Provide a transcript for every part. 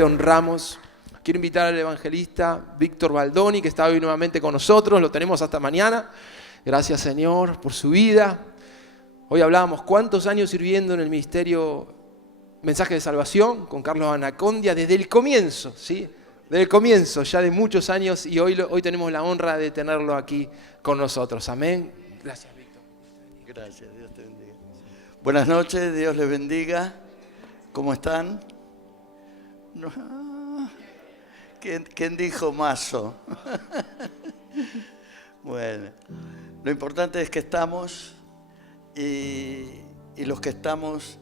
te honramos. Quiero invitar al evangelista Víctor Baldoni, que está hoy nuevamente con nosotros. Lo tenemos hasta mañana. Gracias, Señor, por su vida. Hoy hablábamos cuántos años sirviendo en el ministerio Mensaje de Salvación con Carlos Anacondia desde el comienzo, ¿sí? Desde el comienzo, ya de muchos años, y hoy tenemos la honra de tenerlo aquí con nosotros. Amén. Gracias, Víctor. Gracias, Dios te bendiga. Buenas noches, Dios les bendiga. ¿Cómo están? ¿Quién dijo mazo? Bueno, lo importante es que estamos y los que estamos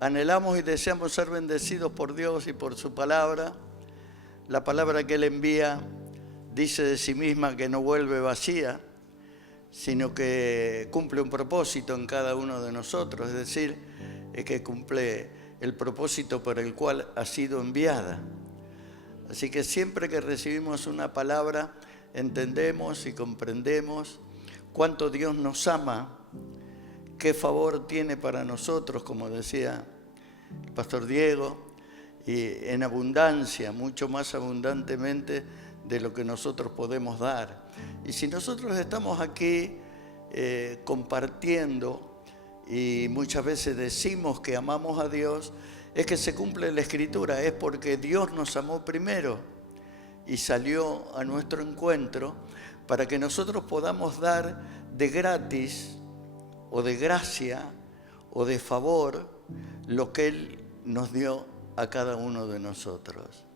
anhelamos y deseamos ser bendecidos por Dios y por su palabra. La palabra que Él envía dice de sí misma que no vuelve vacía, sino que cumple un propósito en cada uno de nosotros, es decir, que cumple el propósito por el cual ha sido enviada. Así que siempre que recibimos una palabra, entendemos y comprendemos cuánto Dios nos ama, qué favor tiene para nosotros, como decía el pastor Diego, y en abundancia, mucho más abundantemente de lo que nosotros podemos dar. Y si nosotros estamos aquí compartiendo y muchas veces decimos que amamos a Dios, es que se cumple la Escritura, es porque Dios nos amó primero y salió a nuestro encuentro para que nosotros podamos dar de gratis o de gracia o de favor lo que Él nos dio a cada uno de nosotros.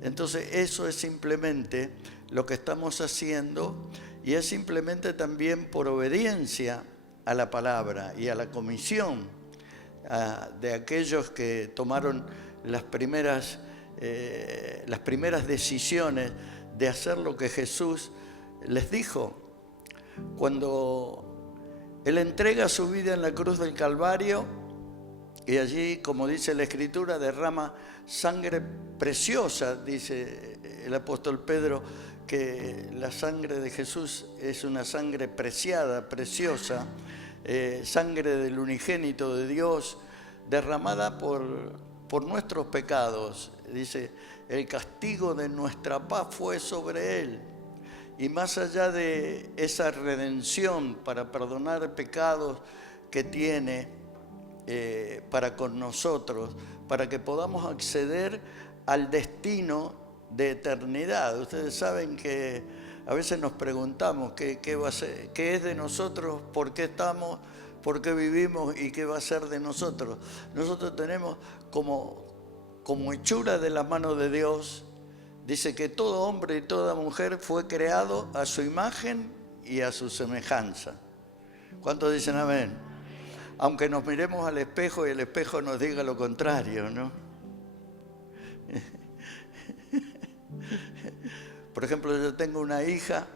Entonces eso es simplemente lo que estamos haciendo y es simplemente también por obediencia a la palabra y a la comisión de aquellos que tomaron las primeras decisiones de hacer lo que Jesús les dijo. Cuando Él entrega su vida en la cruz del Calvario y allí, como dice la Escritura, derrama sangre preciosa, dice el apóstol Pedro, que la sangre de Jesús es una sangre preciada, preciosa, sangre del unigénito de Dios, derramada por nuestros pecados. Dice, el castigo de nuestra paz fue sobre Él. Y más allá de esa redención para perdonar pecados que tiene para con nosotros, para que podamos acceder al destino de eternidad. Ustedes saben que a veces nos preguntamos qué va a ser, qué es de nosotros, por qué estamos, por qué vivimos y qué va a ser de nosotros. Nosotros tenemos como hechura de la mano de Dios. Dice que todo hombre y toda mujer fue creado a su imagen y a su semejanza. ¿Cuántos dicen amén? Aunque nos miremos al espejo y el espejo nos diga lo contrario, ¿no? Por ejemplo, yo tengo una hija.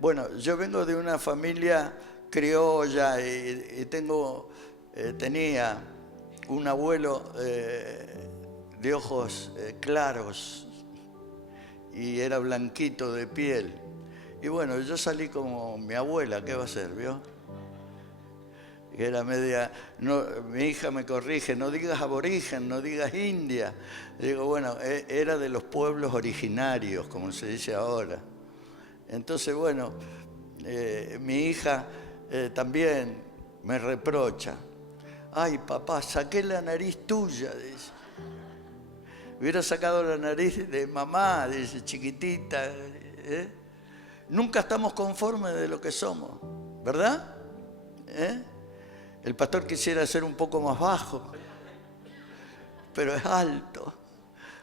Bueno, yo vengo de una familia criolla y tenía un abuelo de ojos claros y era blanquito de piel. Y bueno, yo salí como mi abuela, ¿qué va a ser, vio? Que era media, no, mi hija me corrige, no digas aborigen, no digas india. Digo, bueno, era de los pueblos originarios, como se dice ahora. Entonces, bueno, mi hija también me reprocha. Ay, papá, saqué la nariz tuya, dice. Hubiera sacado la nariz de mamá, dice, chiquitita. Nunca estamos conformes de lo que somos, ¿verdad? El pastor quisiera ser un poco más bajo, pero es alto.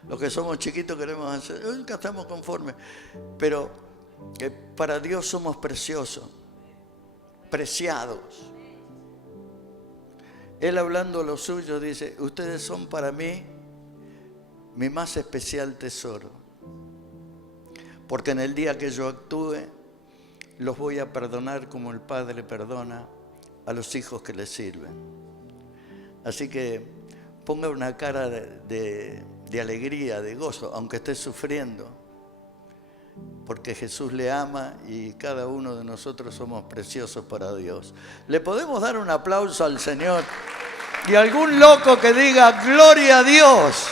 Los que somos chiquitos queremos hacer, nunca estamos conformes. Pero para Dios somos preciosos, preciados. Él hablando lo suyo dice, ustedes son para mí mi más especial tesoro. Porque en el día que yo actúe, los voy a perdonar como el Padre perdona a los hijos que le sirven. Así que ponga una cara de alegría, de gozo, aunque esté sufriendo, porque Jesús le ama y cada uno de nosotros somos preciosos para Dios. ¿Le podemos dar un aplauso al Señor? Y algún loco que diga, gloria a Dios.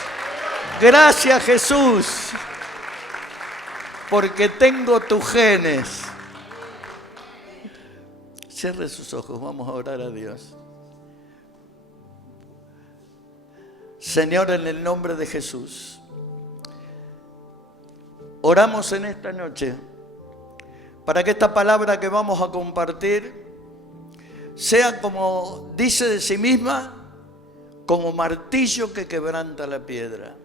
Gracias, Jesús, porque tengo tus genes. Cierre sus ojos, vamos a orar a Dios. Señor, en el nombre de Jesús, oramos en esta noche para que esta palabra que vamos a compartir sea, como dice de sí misma, como martillo que quebranta la piedra.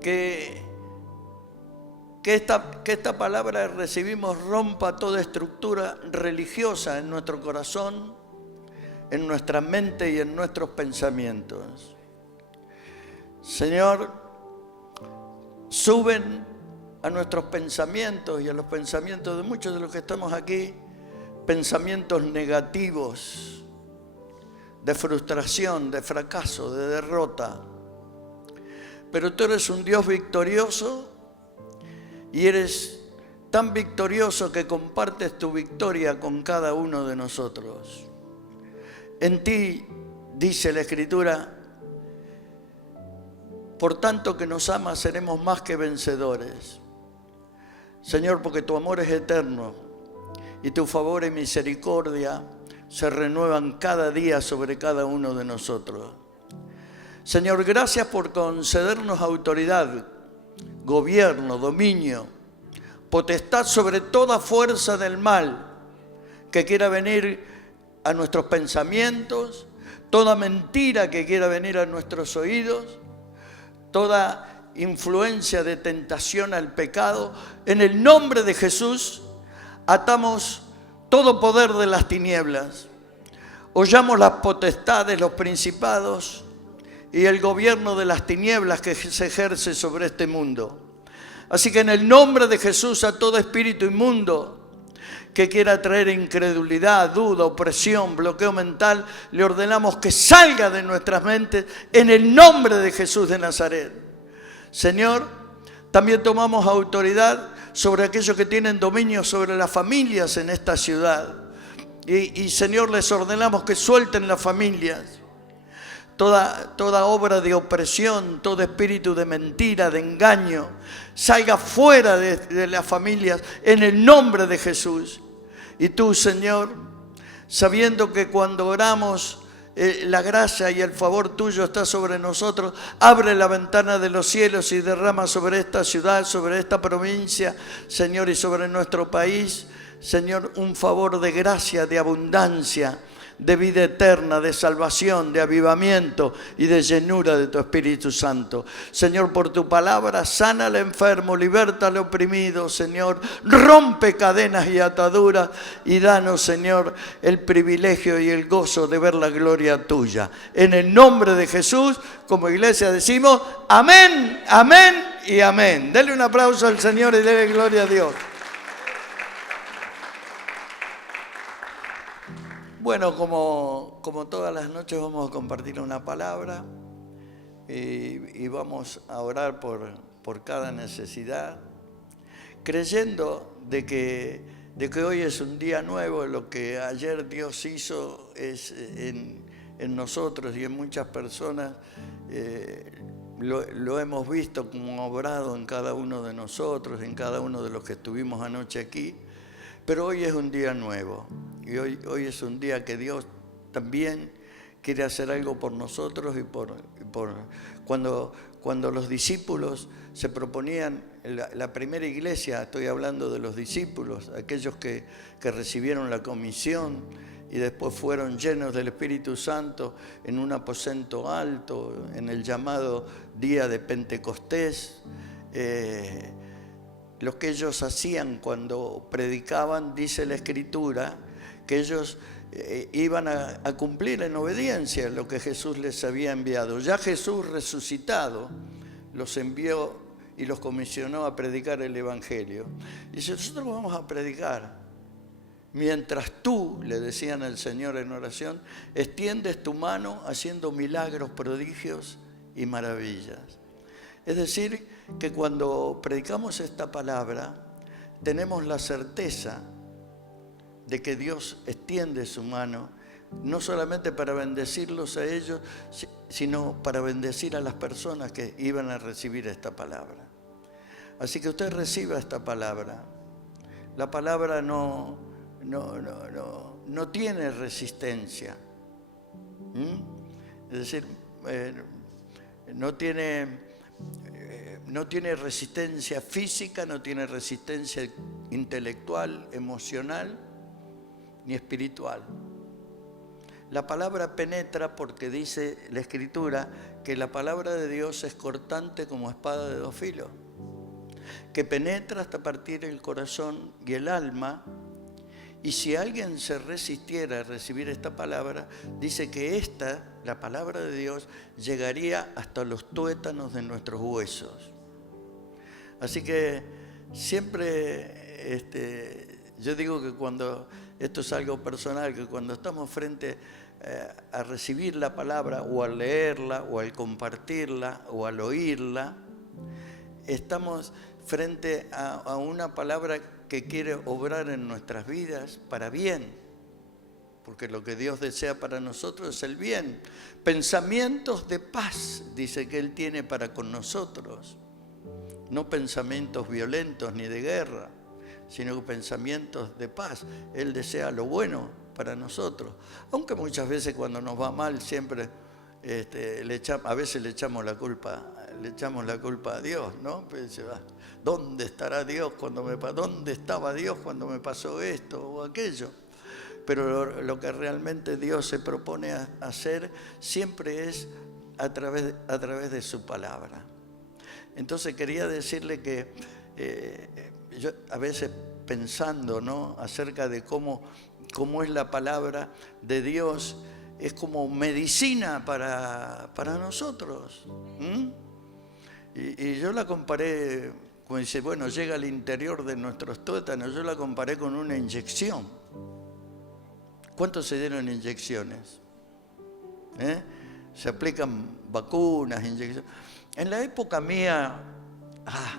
Que esta palabra que recibimos rompa toda estructura religiosa en nuestro corazón, en nuestra mente y en nuestros pensamientos. Señor, suben a nuestros pensamientos y a los pensamientos de muchos de los que estamos aquí, pensamientos negativos, de frustración, de fracaso, de derrota. Pero tú eres un Dios victorioso y eres tan victorioso que compartes tu victoria con cada uno de nosotros. En ti, dice la Escritura, por tanto que nos amas seremos más que vencedores. Señor, porque tu amor es eterno y tu favor y misericordia se renuevan cada día sobre cada uno de nosotros. Señor, gracias por concedernos autoridad, gobierno, dominio, potestad sobre toda fuerza del mal que quiera venir a nuestros pensamientos, toda mentira que quiera venir a nuestros oídos, toda influencia de tentación al pecado. En el nombre de Jesús atamos todo poder de las tinieblas, hollamos las potestades, los principados y el gobierno de las tinieblas que se ejerce sobre este mundo. Así que en el nombre de Jesús, a todo espíritu inmundo que quiera traer incredulidad, duda, opresión, bloqueo mental, le ordenamos que salga de nuestras mentes en el nombre de Jesús de Nazaret. Señor, también tomamos autoridad sobre aquellos que tienen dominio sobre las familias en esta ciudad. Y Señor, les ordenamos que suelten las familias. Toda obra de opresión, todo espíritu de mentira, de engaño, salga fuera de las familias en el nombre de Jesús. Y tú, Señor, sabiendo que cuando oramos, la gracia y el favor tuyo está sobre nosotros, abre la ventana de los cielos y derrama sobre esta ciudad, sobre esta provincia, Señor, y sobre nuestro país, Señor, un favor de gracia, de abundancia, de vida eterna, de salvación, de avivamiento y de llenura de tu Espíritu Santo. Señor, por tu palabra, sana al enfermo, liberta al oprimido, Señor, rompe cadenas y ataduras y danos, Señor, el privilegio y el gozo de ver la gloria tuya. En el nombre de Jesús, como iglesia decimos, amén, amén y amén. Denle un aplauso al Señor y denle gloria a Dios. Bueno, como todas las noches vamos a compartir una palabra y vamos a orar por cada necesidad, creyendo de que hoy es un día nuevo. Lo que ayer Dios hizo es en nosotros y en muchas personas, lo hemos visto como obrado en cada uno de nosotros, en cada uno de los que estuvimos anoche aquí. Pero hoy es un día nuevo y hoy es un día que Dios también quiere hacer algo por nosotros y por cuando los discípulos se proponían, la primera iglesia, estoy hablando de los discípulos, aquellos que recibieron la comisión y después fueron llenos del Espíritu Santo en un aposento alto, en el llamado día de Pentecostés. Lo que ellos hacían cuando predicaban, dice la Escritura, que ellos iban a cumplir en obediencia lo que Jesús les había enviado. Ya Jesús resucitado los envió y los comisionó a predicar el Evangelio. Dice, nosotros vamos a predicar. Mientras tú, le decían al Señor en oración, extiendes tu mano haciendo milagros, prodigios y maravillas. Es decir, que cuando predicamos esta palabra, tenemos la certeza de que Dios extiende su mano no solamente para bendecirlos a ellos, sino para bendecir a las personas que iban a recibir esta palabra. Así que usted reciba esta palabra. La palabra no tiene resistencia. Es decir, no tiene resistencia física, no tiene resistencia intelectual, emocional, ni espiritual. La palabra penetra porque dice la Escritura que la palabra de Dios es cortante como espada de dos filos, que penetra hasta partir el corazón y el alma. Y si alguien se resistiera a recibir esta palabra, dice que la palabra de Dios, llegaría hasta los tuétanos de nuestros huesos. Así que siempre, yo digo que cuando, esto es algo personal, que cuando estamos frente a recibir la palabra, o al leerla, o al compartirla, o al oírla, estamos frente a una palabra que quiere obrar en nuestras vidas para bien, porque lo que Dios desea para nosotros es el bien. Pensamientos de paz, dice que Él tiene para con nosotros, no pensamientos violentos ni de guerra, sino pensamientos de paz. Él desea lo bueno para nosotros, aunque muchas veces cuando nos va mal siempre a veces le echamos la culpa a Dios, ¿no? Pues, ¿dónde estará Dios ¿dónde estaba Dios cuando me pasó esto o aquello? Pero lo que realmente Dios se propone hacer siempre es a través de su palabra. Entonces quería decirle que yo a veces pensando, ¿no?, acerca de cómo es la palabra de Dios, es como medicina para nosotros. Y yo la comparé, como dice, bueno, llega al interior de nuestros tuétanos, yo la comparé con una inyección. ¿Cuántos se dieron inyecciones? Se aplican vacunas, inyecciones. En la época mía,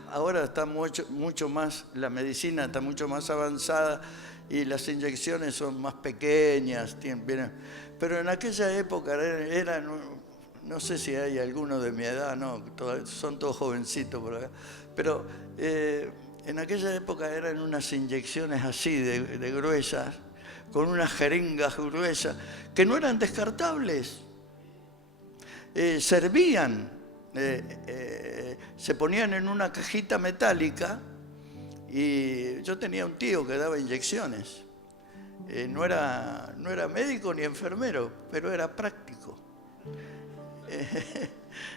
ahora está mucho más, la medicina está mucho más avanzada y las inyecciones son más pequeñas, pero en aquella época eran, no sé si hay alguno de mi edad, no, son todos jovencitos por acá, pero en aquella época eran unas inyecciones así de gruesas, con unas jeringas gruesas, que no eran descartables, servían, se ponían en una cajita metálica. Y yo tenía un tío que daba inyecciones. No era médico ni enfermero, pero era práctico.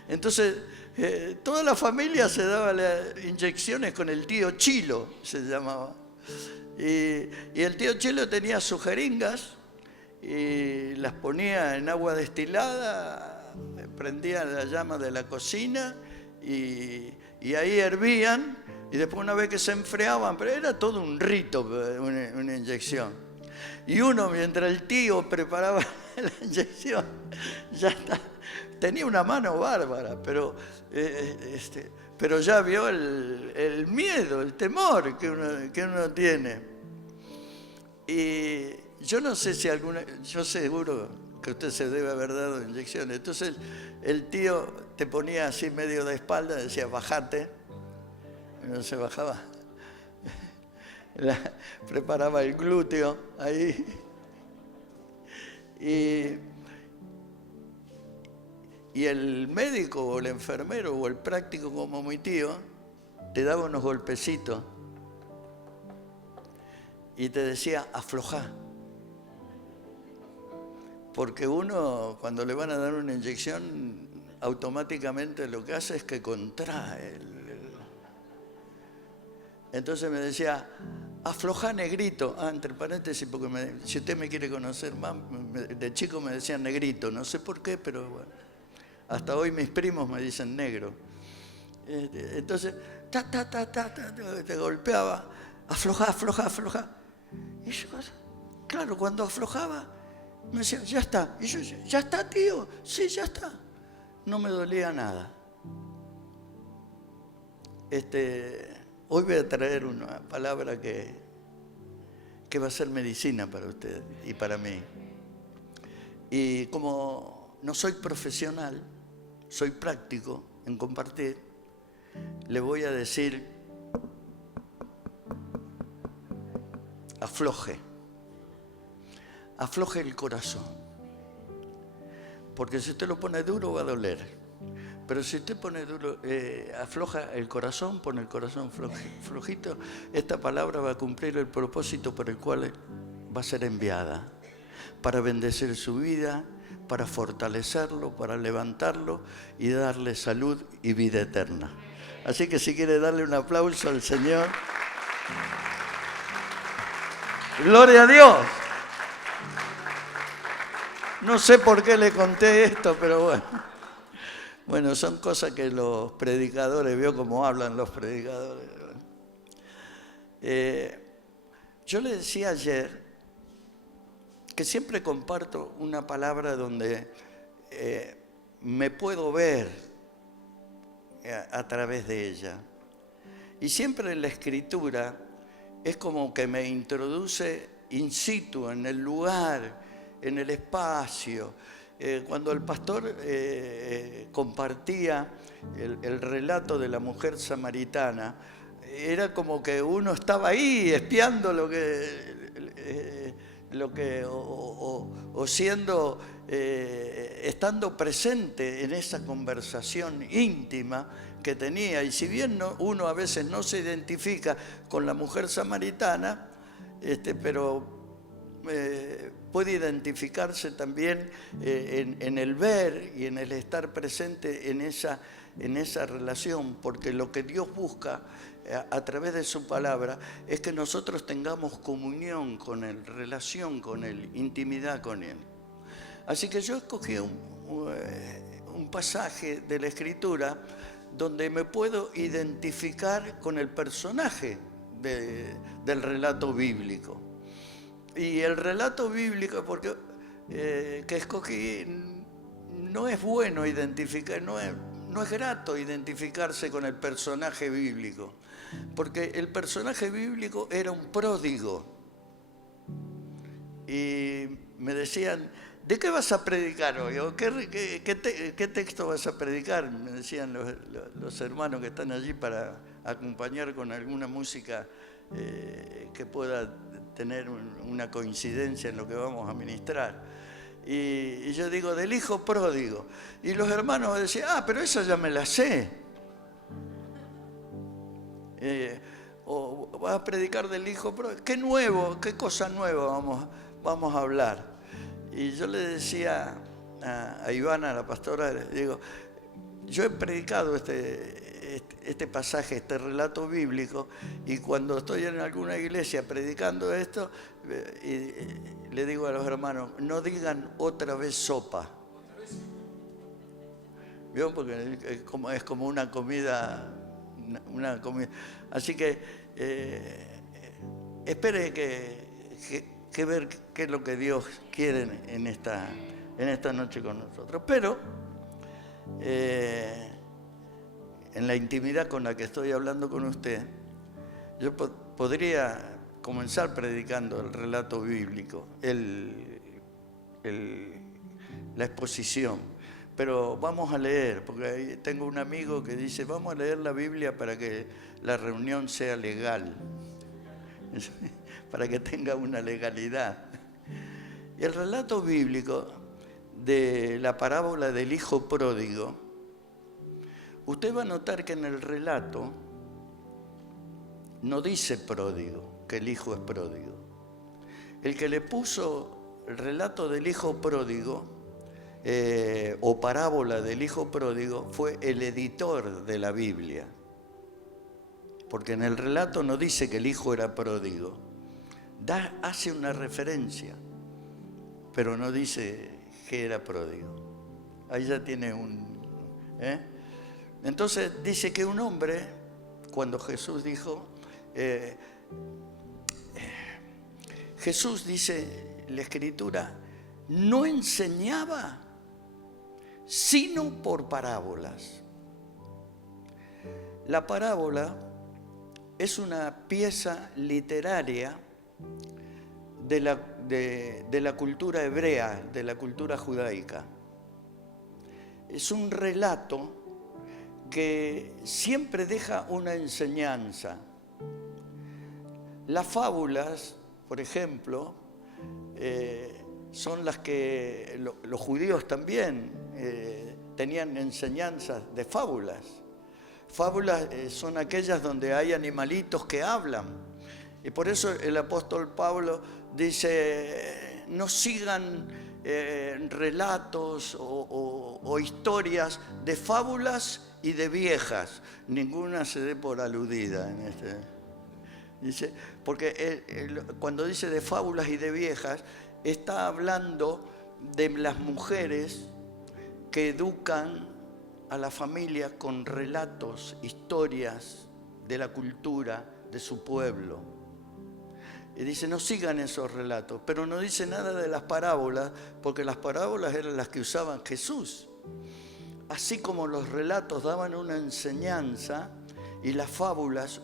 Entonces, toda la familia se daba las inyecciones con el tío Chilo, se llamaba. Y el tío Chilo tenía sus jeringas y las ponía en agua destilada, prendía la llama de la cocina y ahí hervían. Y después una vez que se enfriaban, pero era todo un rito, una inyección. Y uno, mientras el tío preparaba la inyección, ya está, tenía una mano bárbara, pero ya vio el miedo, el temor que uno tiene. Y yo no sé si yo seguro que usted se debe haber dado inyecciones. Entonces el tío te ponía así medio de espalda, decía, bajate. No se bajaba, preparaba el glúteo ahí y el médico o el enfermero o el práctico como mi tío te daba unos golpecitos y te decía aflojá, porque uno cuando le van a dar una inyección automáticamente lo que hace es que contrae Entonces me decía, aflojá negrito. Entre paréntesis, porque si usted me quiere conocer más, de chico me decían negrito, no sé por qué, pero bueno. Hasta hoy mis primos me dicen negro. Entonces, te golpeaba, aflojá. Y yo, claro, cuando aflojaba, me decía, ya está. Y yo, ¿ya está, tío? Sí, ya está. No me dolía nada. Hoy voy a traer una palabra que va a ser medicina para usted y para mí. Y como no soy profesional, soy práctico en compartir, le voy a decir, afloje el corazón. Porque si usted lo pone duro va a doler. Pero si usted pone duro, afloja el corazón, pone el corazón flojito, esta palabra va a cumplir el propósito por el cual va a ser enviada. Para bendecir su vida, para fortalecerlo, para levantarlo y darle salud y vida eterna. Así que si quiere darle un aplauso al Señor. ¡Gloria a Dios! No sé por qué le conté esto, pero bueno. Bueno, son cosas que los predicadores, vio cómo hablan los predicadores. Yo le decía ayer que siempre comparto una palabra donde me puedo ver a través de ella. Y siempre en la Escritura es como que me introduce in situ, en el lugar, en el espacio. Cuando el pastor compartía el relato de la mujer samaritana, era como que uno estaba ahí espiando estando presente en esa conversación íntima que tenía. Y si bien uno a veces no se identifica con la mujer samaritana, pero puede identificarse también en el ver y en el estar presente en esa relación, porque lo que Dios busca a través de su palabra es que nosotros tengamos comunión con Él, relación con Él, intimidad con Él. Así que yo escogí un pasaje de la Escritura donde me puedo identificar con el personaje del relato bíblico. Y el relato bíblico, porque que escogí, no es bueno identificar, no es grato identificarse con el personaje bíblico, porque el personaje bíblico era un pródigo. Y me decían, ¿de qué vas a predicar hoy? ¿O qué texto vas a predicar? Me decían los hermanos que están allí para acompañar con alguna música que pueda tener una coincidencia en lo que vamos a ministrar. Y yo digo, del hijo pródigo. Y los hermanos decían, pero esa ya me la sé. O vas a predicar del hijo pródigo. ¿Qué nuevo, qué cosa nueva vamos a hablar? Y yo le decía a Ivana, la pastora, le digo, yo he predicado este pasaje, este relato bíblico, y cuando estoy en alguna iglesia predicando esto, le digo a los hermanos, no digan otra vez sopa. ¿Vio? Porque es como una comida. Así que espere que ver qué es lo que Dios quiere en esta noche con nosotros. Pero en la intimidad con la que estoy hablando con usted, yo podría comenzar predicando el relato bíblico, la exposición, pero vamos a leer, porque ahí tengo un amigo que dice, vamos a leer la Biblia para que la reunión sea legal, para que tenga una legalidad. Y el relato bíblico de la parábola del hijo pródigo, usted va a notar que en el relato no dice pródigo, que el hijo es pródigo. El que le puso el relato del hijo pródigo o parábola del hijo pródigo fue el editor de la Biblia. Porque en el relato no dice que el hijo era pródigo. Hace una referencia, pero no dice que era pródigo. Ahí ya tiene Entonces dice que un hombre, cuando Jesús dijo, Jesús dice, la Escritura, no enseñaba sino por parábolas. La parábola es una pieza literaria de la cultura hebrea, de la cultura judaica. Es un relato que siempre deja una enseñanza. Las fábulas, por ejemplo, son las que los judíos también tenían enseñanzas de fábulas. Fábulas son aquellas donde hay animalitos que hablan. Y por eso el apóstol Pablo dice, no sigan relatos o historias de fábulas y de viejas. Ninguna se dé por aludida en este. Dice, porque cuando dice de fábulas y de viejas, está hablando de las mujeres que educan a la familia con relatos, historias de la cultura de su pueblo. Y dice, no sigan esos relatos, pero no dice nada de las parábolas, porque las parábolas eran las que usaban Jesús. Así como los relatos daban una enseñanza y las fábulas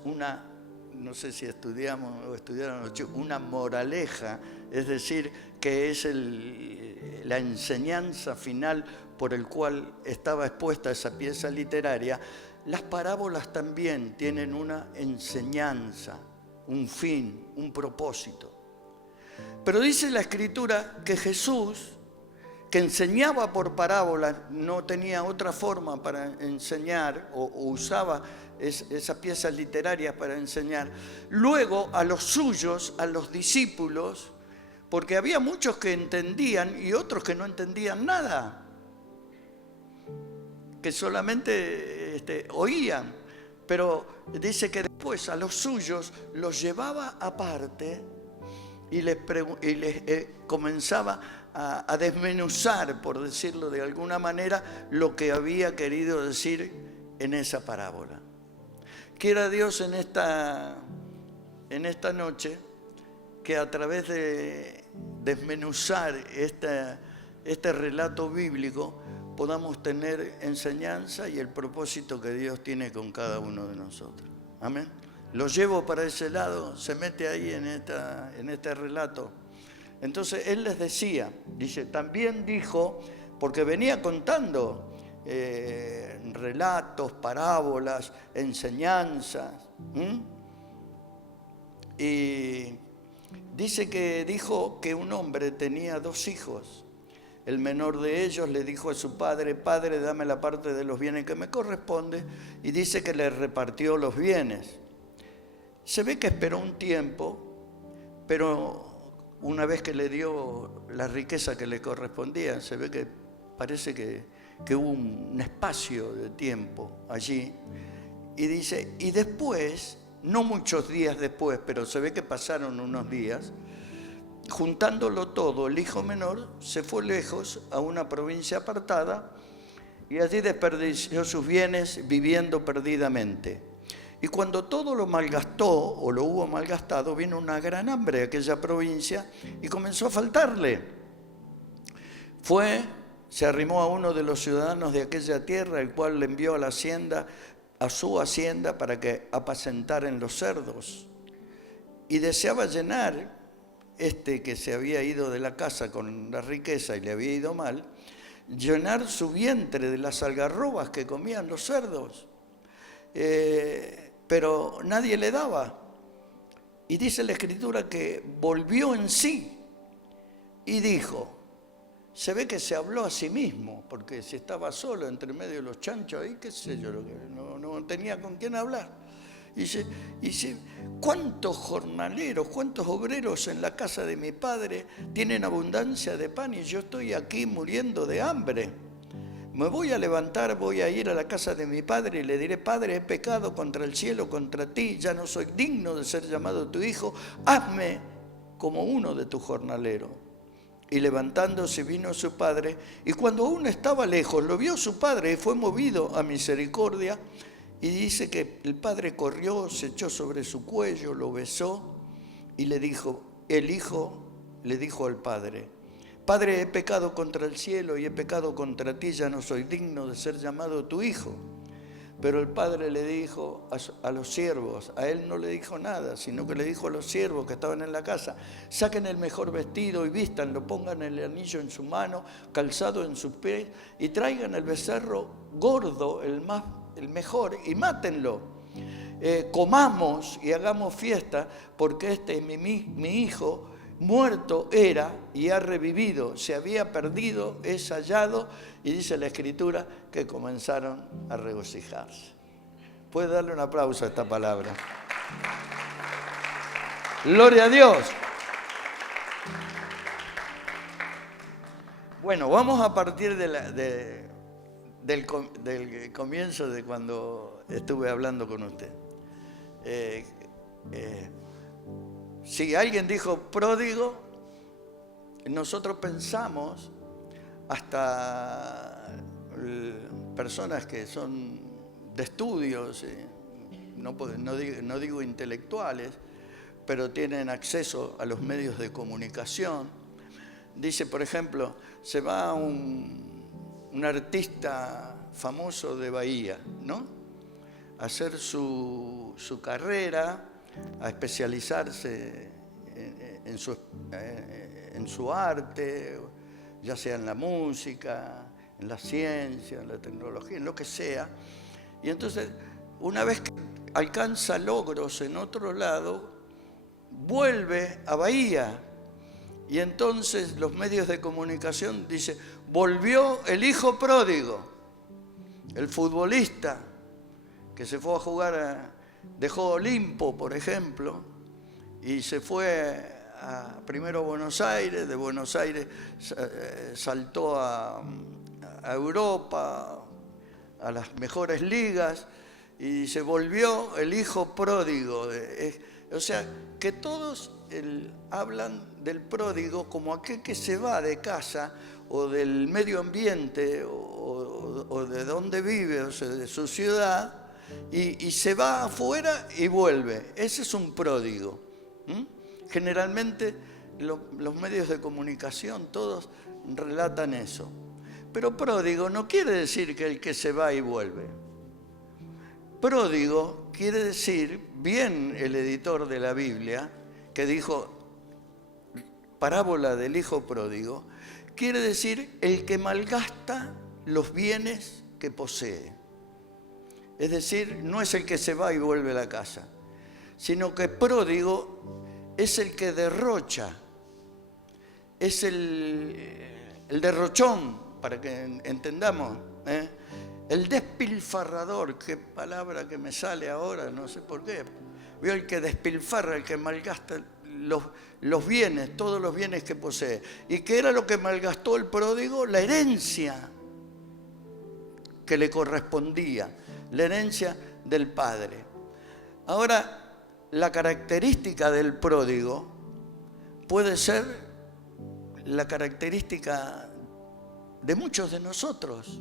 no sé si estudiamos o estudiaron los chicos, una moraleja, es decir, que es la enseñanza final por el cual estaba expuesta esa pieza literaria. Las parábolas también tienen una enseñanza, un fin, un propósito. Pero dice la Escritura que Jesús, que enseñaba por parábolas, no tenía otra forma para enseñar o usaba esas piezas literarias para enseñar. Luego a los suyos, a los discípulos, porque había muchos que entendían y otros que no entendían nada, que solamente oían. Pero dice que después a los suyos los llevaba aparte y les comenzaba a desmenuzar, por decirlo de alguna manera, lo que había querido decir en esa parábola. Quiera Dios en esta noche que a través de desmenuzar este relato bíblico podamos tener enseñanza y el propósito que Dios tiene con cada uno de nosotros. Amén. Lo llevo para ese lado, se mete ahí en este relato. Entonces él les decía, dice, también dijo, porque venía contando relatos, parábolas, enseñanzas. Y dice que dijo que un hombre tenía 2 hijos. El menor de ellos le dijo a su padre, padre, dame la parte de los bienes que me corresponde, y dice que le repartió los bienes. Se ve que esperó un tiempo, pero una vez que le dio la riqueza que le correspondía, se ve que parece que hubo un espacio de tiempo allí. Y dice, y después, no muchos días después, pero se ve que pasaron unos días, juntándolo todo, el hijo menor se fue lejos a una provincia apartada y allí desperdició sus bienes viviendo perdidamente. Y cuando todo lo malgastó o lo hubo malgastado, vino una gran hambre a aquella provincia y comenzó a faltarle. Se arrimó a uno de los ciudadanos de aquella tierra, el cual le envió a su hacienda para que apacentara los cerdos. Y deseaba llenar que se había ido de la casa con la riqueza y le había ido mal, llenar su vientre de las algarrobas que comían los cerdos. Pero nadie le daba. Y dice la Escritura que volvió en sí y dijo, se ve que se habló a sí mismo, porque si estaba solo entre medio de los chanchos ahí, qué sé yo, no tenía con quién hablar. Y dice, ¿cuántos jornaleros, cuántos obreros en la casa de mi padre tienen abundancia de pan y yo estoy aquí muriendo de hambre? Me voy a levantar, voy a ir a la casa de mi padre y le diré, Padre, he pecado contra el cielo, contra ti, ya no soy digno de ser llamado tu hijo, hazme como uno de tus jornaleros. Y levantándose vino su padre, y cuando aún estaba lejos, lo vio su padre y fue movido a misericordia. Y dice que el padre corrió, se echó sobre su cuello, lo besó y le dijo, el hijo le dijo al padre, Padre, he pecado contra el cielo y he pecado contra ti, ya no soy digno de ser llamado tu hijo. Pero el padre le dijo a los siervos, a él no le dijo nada, sino que le dijo a los siervos que estaban en la casa, saquen el mejor vestido y vístanlo, pongan el anillo en su mano, calzado en sus pies, y traigan el becerro gordo, el mejor, y mátenlo. Comamos y hagamos fiesta, porque mi hijo muerto era y ha revivido, se había perdido, es hallado, y dice la Escritura que comenzaron a regocijarse. Puede darle un aplauso a esta palabra. Gloria a Dios. Bueno, vamos a partir del comienzo de cuando estuve hablando con usted. Si alguien dijo pródigo, nosotros pensamos, hasta personas que son de estudios, no digo intelectuales, pero tienen acceso a los medios de comunicación. Dice, por ejemplo, se va un artista famoso de Bahía, ¿no?, a hacer su carrera, a especializarse en su arte, ya sea en la música, en la ciencia, en la tecnología, en lo que sea. Y entonces, una vez que alcanza logros en otro lado, vuelve a Bahía. Y entonces los medios de comunicación dicen, volvió el hijo pródigo, el futbolista que se fue a jugar, dejó Olimpo, por ejemplo, y se fue primero a Buenos Aires, de Buenos Aires saltó a Europa, a las mejores ligas, y se volvió el hijo pródigo. O sea, que todos hablan del pródigo como aquel que se va de casa o del medio ambiente o de donde vive, o sea, de su ciudad, y se va afuera y vuelve. Ese es un pródigo. Generalmente los medios de comunicación todos relatan eso. Pero pródigo no quiere decir que el que se va y vuelve. Pródigo quiere decir, bien el editor de la Biblia, que dijo parábola del hijo pródigo, quiere decir el que malgasta los bienes que posee. Es decir, no es el que se va y vuelve a la casa, sino que pródigo es el que derrocha, es el derrochón, para que entendamos, el despilfarrador, qué palabra que me sale ahora, no sé por qué. Veo el que despilfarra, el que malgasta los bienes, todos los bienes que posee. ¿Y qué era lo que malgastó el pródigo? La herencia que le correspondía, la herencia del padre. Ahora, la característica del pródigo puede ser la característica de muchos de nosotros.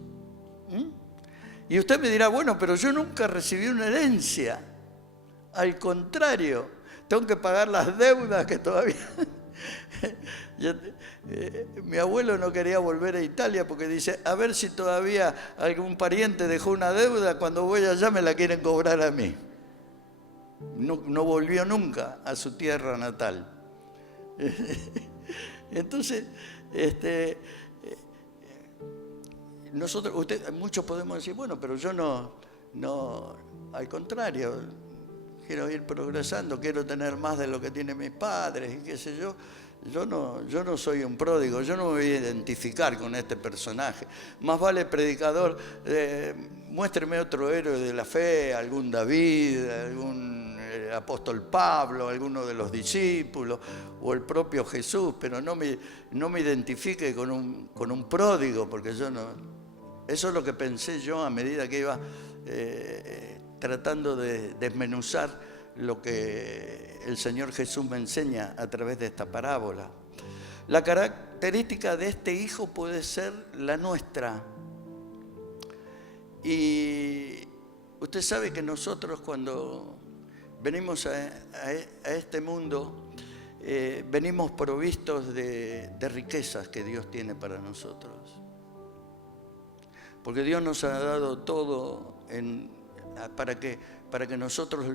Y usted me dirá, bueno, pero yo nunca recibí una herencia. Al contrario, tengo que pagar las deudas que todavía... Mi abuelo no quería volver a Italia porque dice, a ver si todavía algún pariente dejó una deuda, cuando voy allá me la quieren cobrar a mí. No volvió nunca a su tierra natal. Entonces, muchos podemos decir, bueno, pero yo no, al contrario, quiero ir progresando, quiero tener más de lo que tienen mis padres, y qué sé yo. Yo no soy un pródigo, yo no me voy a identificar con este personaje. Más vale, predicador, muéstreme otro héroe de la fe, algún David, algún apóstol Pablo, alguno de los discípulos, o el propio Jesús, pero no me identifique con un pródigo, porque yo no... Eso es lo que pensé yo a medida que iba tratando de desmenuzar lo que el Señor Jesús me enseña a través de esta parábola. La característica de este hijo puede ser la nuestra. Y usted sabe que nosotros cuando venimos a este mundo, venimos provistos de riquezas que Dios tiene para nosotros. Porque Dios nos ha dado todo en para que nosotros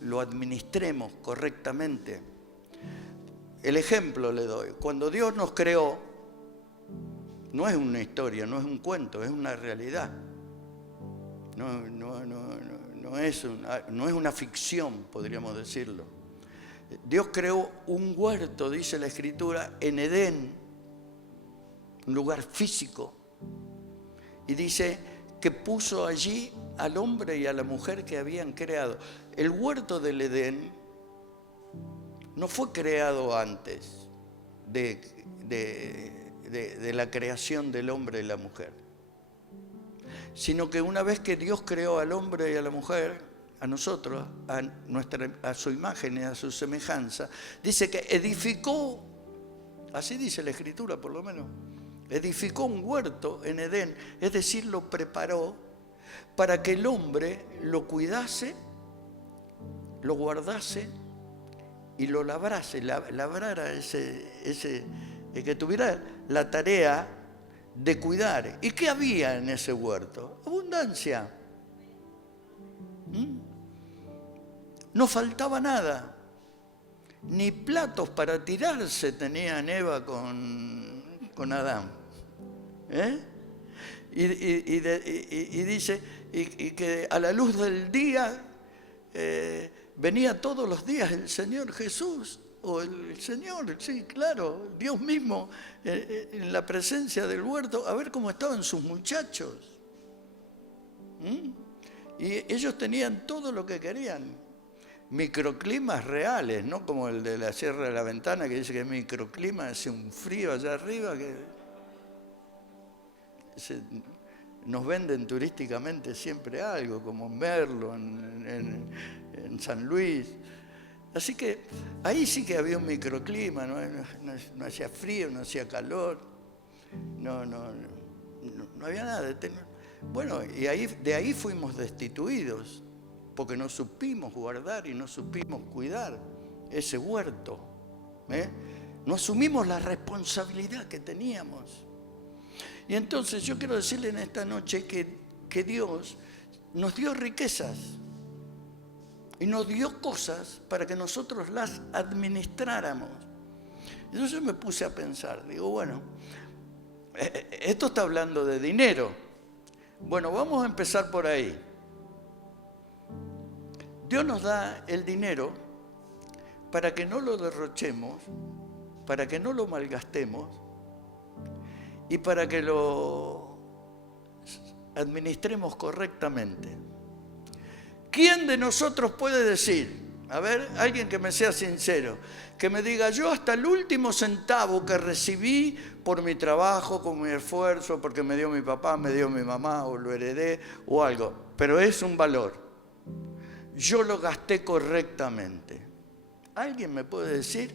lo administremos correctamente. El ejemplo le doy. Cuando Dios nos creó, no es una historia, no es un cuento, es una realidad. No es una ficción, podríamos decirlo. Dios creó un huerto, dice la Escritura, en Edén, un lugar físico. Y dice que puso allí al hombre y a la mujer que habían creado. El huerto del Edén no fue creado antes de la creación del hombre y la mujer, sino que una vez que Dios creó al hombre y a la mujer, a nosotros, a su imagen y a su semejanza, dice que edificó, así dice la Escritura por lo menos, edificó un huerto en Edén, es decir, lo preparó para que el hombre lo cuidase, lo guardase y lo labrase, labrara que tuviera la tarea de cuidar. ¿Y qué había en ese huerto? Abundancia. No faltaba nada. Ni platos para tirarse tenían Eva con Adán. Y dice que a la luz del día venía todos los días el Señor Jesús, o el Señor, sí, claro, Dios mismo en la presencia del huerto, a ver cómo estaban sus muchachos. Y ellos tenían todo lo que querían. Microclimas reales, no como el de la Sierra de la Ventana, que dice que es microclima, hace un frío allá arriba que nos venden turísticamente siempre algo, como en Merlo, en San Luis. Así que ahí sí que había un microclima, no hacía frío, no hacía calor, no había nada. Bueno, y de ahí fuimos destituidos, porque no supimos guardar y no supimos cuidar ese huerto. No asumimos la responsabilidad que teníamos. Y entonces yo quiero decirle en esta noche que Dios nos dio riquezas y nos dio cosas para que nosotros las administráramos. Entonces yo me puse a pensar, digo, bueno, esto está hablando de dinero. Bueno, vamos a empezar por ahí. Dios nos da el dinero para que no lo derrochemos, para que no lo malgastemos y para que lo administremos correctamente. ¿Quién de nosotros puede decir, a ver, alguien que me sea sincero, que me diga, yo hasta el último centavo que recibí por mi trabajo, con mi esfuerzo, porque me dio mi papá, me dio mi mamá, o lo heredé, o algo, pero es un valor, yo lo gasté correctamente? ¿Alguien me puede decir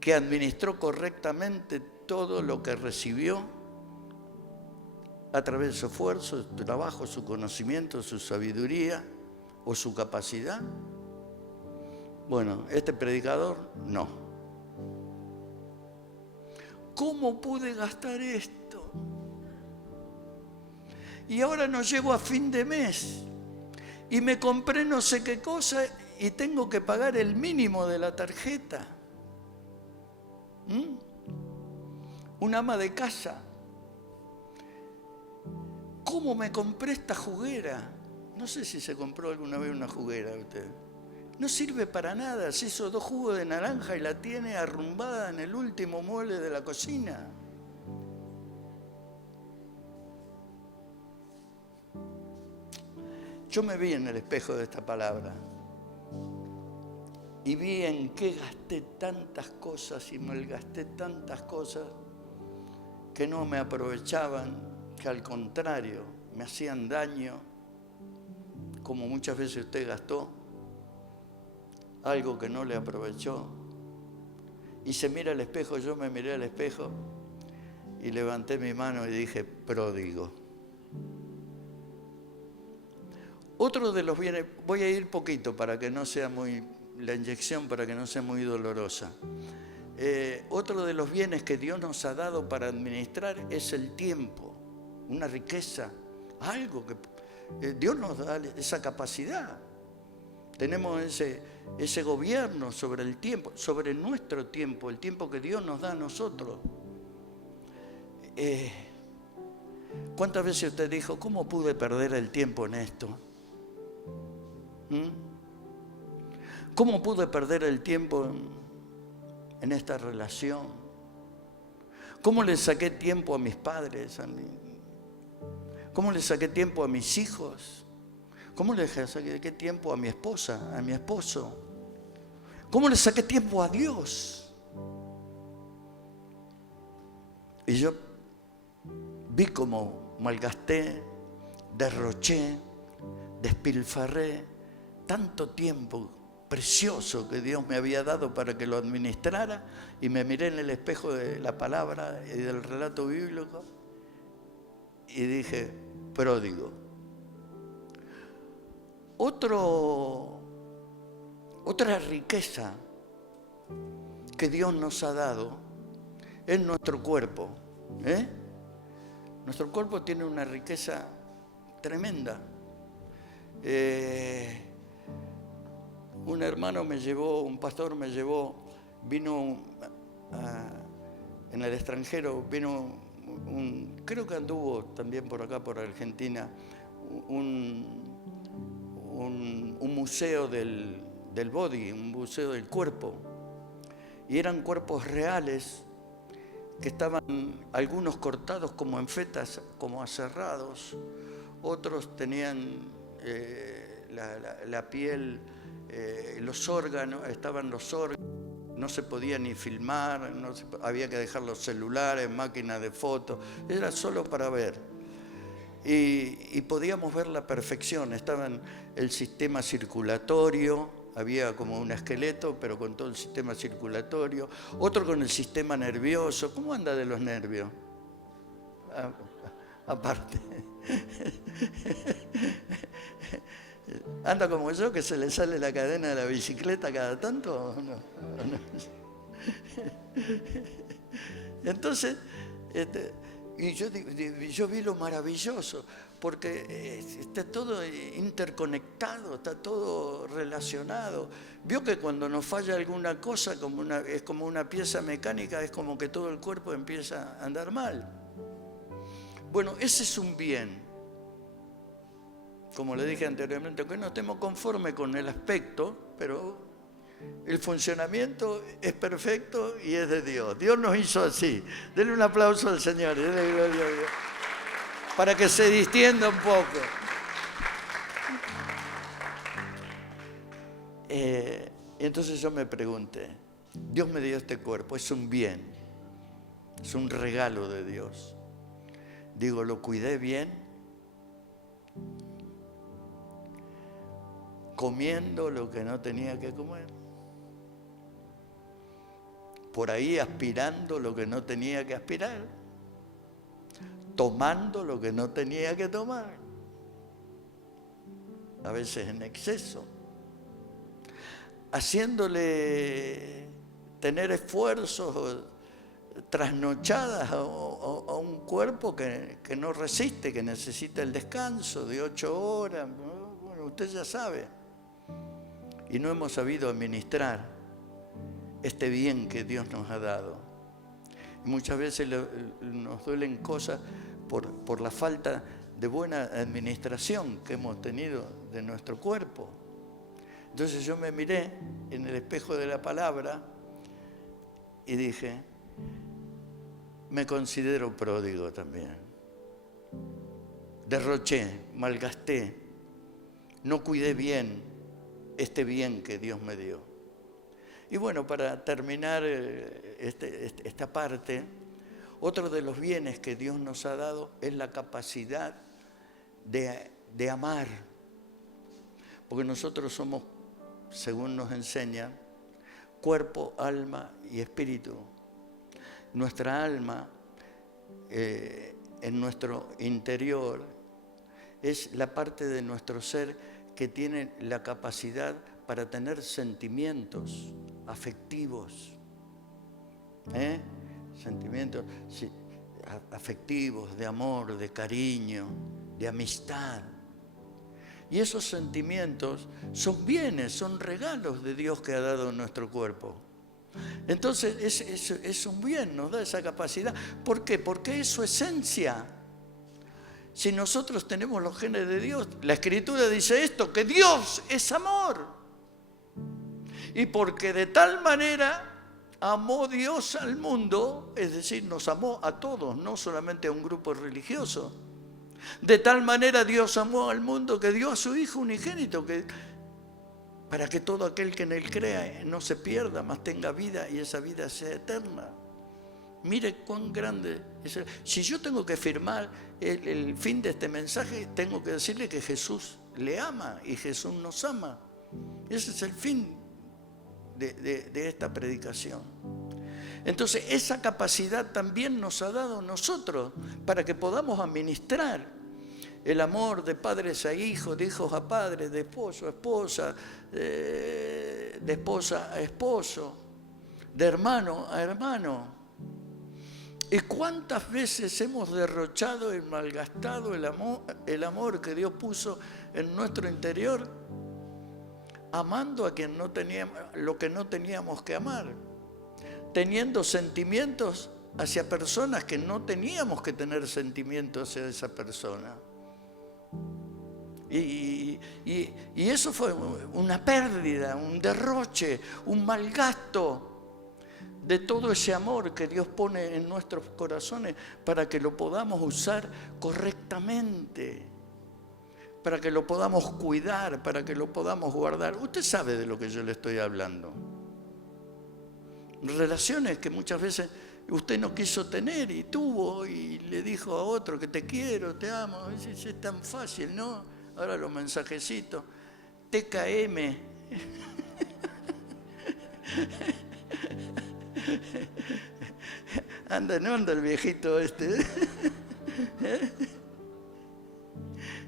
que administró correctamente todo lo que recibió a través de su esfuerzo, su trabajo, su conocimiento, su sabiduría o su capacidad? Bueno, este predicador no. ¿Cómo pude gastar esto? Y ahora no llego a fin de mes y me compré no sé qué cosa y tengo que pagar el mínimo de la tarjeta. Un ama de casa. ¿Cómo me compré esta juguera? No sé si se compró alguna vez una juguera usted. No sirve para nada. Se hizo 2 jugos de naranja y la tiene arrumbada en el último mueble de la cocina. Yo me vi en el espejo de esta palabra y vi en qué gasté tantas cosas y malgasté tantas cosas que no me aprovechaban, que al contrario me hacían daño, como muchas veces usted gastó algo que no le aprovechó. Y se mira al espejo, yo me miré al espejo y levanté mi mano y dije, pródigo. Otro de los bienes, voy a ir poquito para que no sea muy, la inyección para que no sea muy dolorosa. Otro de los bienes que Dios nos ha dado para administrar es el tiempo, una riqueza, algo Dios nos da esa capacidad. Tenemos ese gobierno sobre el tiempo, sobre nuestro tiempo, el tiempo que Dios nos da a nosotros. ¿Cuántas veces usted dijo, cómo pude perder el tiempo en esto? ¿Cómo pude perder el tiempo en esta relación? ¿Cómo le saqué tiempo a mis padres? ¿Cómo le saqué tiempo a mis hijos? ¿Cómo le saqué tiempo a mi esposa, a mi esposo? ¿Cómo le saqué tiempo a Dios? Y yo vi cómo malgasté, derroché, despilfarré tanto tiempo precioso que Dios me había dado para que lo administrara, y me miré en el espejo de la palabra y del relato bíblico y dije, pródigo. Otra riqueza que Dios nos ha dado es nuestro cuerpo. Nuestro cuerpo tiene una riqueza tremenda. Un hermano me llevó, un pastor me llevó, vino en el extranjero, creo que anduvo también por acá, por Argentina, un museo del body, un museo del cuerpo. Y eran cuerpos reales que estaban algunos cortados como en fetas, como aserrados. Otros tenían la piel, los órganos, estaban los órganos. No se podía ni filmar, había que dejar los celulares, máquinas de fotos. Era solo para ver. Y podíamos ver la perfección. Estaba el sistema circulatorio, había como un esqueleto, pero con todo el sistema circulatorio. Otro con el sistema nervioso. ¿Cómo anda de los nervios? Aparte. ¿Anda como yo, que se le sale la cadena de la bicicleta cada tanto? No. Entonces, y yo vi lo maravilloso, porque está todo interconectado, está todo relacionado. Vio que cuando nos falla alguna cosa, es como una pieza mecánica, es como que todo el cuerpo empieza a andar mal. Bueno, ese es un bien. Como le dije anteriormente, que no estemos conformes con el aspecto, pero el funcionamiento es perfecto y es de Dios. Dios nos hizo así. Denle un aplauso al Señor. Denle gloria a Dios. Para que se distienda un poco. Y entonces yo me pregunté, Dios me dio este cuerpo, es un bien, es un regalo de Dios. Digo, ¿lo cuidé bien? Comiendo lo que no tenía que comer. Por ahí aspirando lo que no tenía que aspirar. Tomando lo que no tenía que tomar. A veces en exceso. Haciéndole tener esfuerzos, trasnochadas a un cuerpo que no resiste, que necesita el descanso de 8 horas. Bueno, usted ya sabe. Y no hemos sabido administrar este bien que Dios nos ha dado. Y muchas veces nos duelen cosas por la falta de buena administración que hemos tenido de nuestro cuerpo. Entonces yo me miré en el espejo de la palabra y dije, me considero pródigo también. Derroché, malgasté, no cuidé bien este bien que Dios me dio. Y bueno, para terminar esta parte, otro de los bienes que Dios nos ha dado es la capacidad de amar. Porque nosotros somos, según nos enseña, cuerpo, alma y espíritu. Nuestra alma, en nuestro interior, es la parte de nuestro ser que tiene la capacidad para tener sentimientos afectivos. Sentimientos afectivos, de amor, de cariño, de amistad. Y esos sentimientos son bienes, son regalos de Dios que ha dado en nuestro cuerpo. Entonces es un bien, nos da esa capacidad. ¿Por qué? Porque es su esencia. Si nosotros tenemos los genes de Dios, la Escritura dice esto, que Dios es amor. Y porque de tal manera amó Dios al mundo, es decir, nos amó a todos, no solamente a un grupo religioso. De tal manera Dios amó al mundo que dio a su Hijo unigénito, para que todo aquel que en Él crea no se pierda, mas tenga vida y esa vida sea eterna. Mire cuán grande es Si yo tengo que firmar el fin de este mensaje, tengo que decirle que Jesús le ama y Jesús nos ama. Ese es el fin de esta predicación. Entonces esa capacidad también nos ha dado a nosotros para que podamos administrar el amor de padres a hijos, de hijos a padres, de esposo a esposa, de esposa a esposo, de hermano a hermano. ¿Y cuántas veces hemos derrochado y malgastado el amor que Dios puso en nuestro interior, amando a quien no teníamos, lo que no teníamos que amar, teniendo sentimientos hacia personas que no teníamos que tener sentimientos hacia esa persona? Y eso fue una pérdida, un derroche, un malgasto de todo ese amor que Dios pone en nuestros corazones para que lo podamos usar correctamente, para que lo podamos cuidar, para que lo podamos guardar. Usted sabe de lo que yo le estoy hablando. Relaciones que muchas veces usted no quiso tener y tuvo y le dijo a otro que te quiero, te amo. Es tan fácil, ¿no? Ahora los mensajecitos, TKM. No anda el viejito este.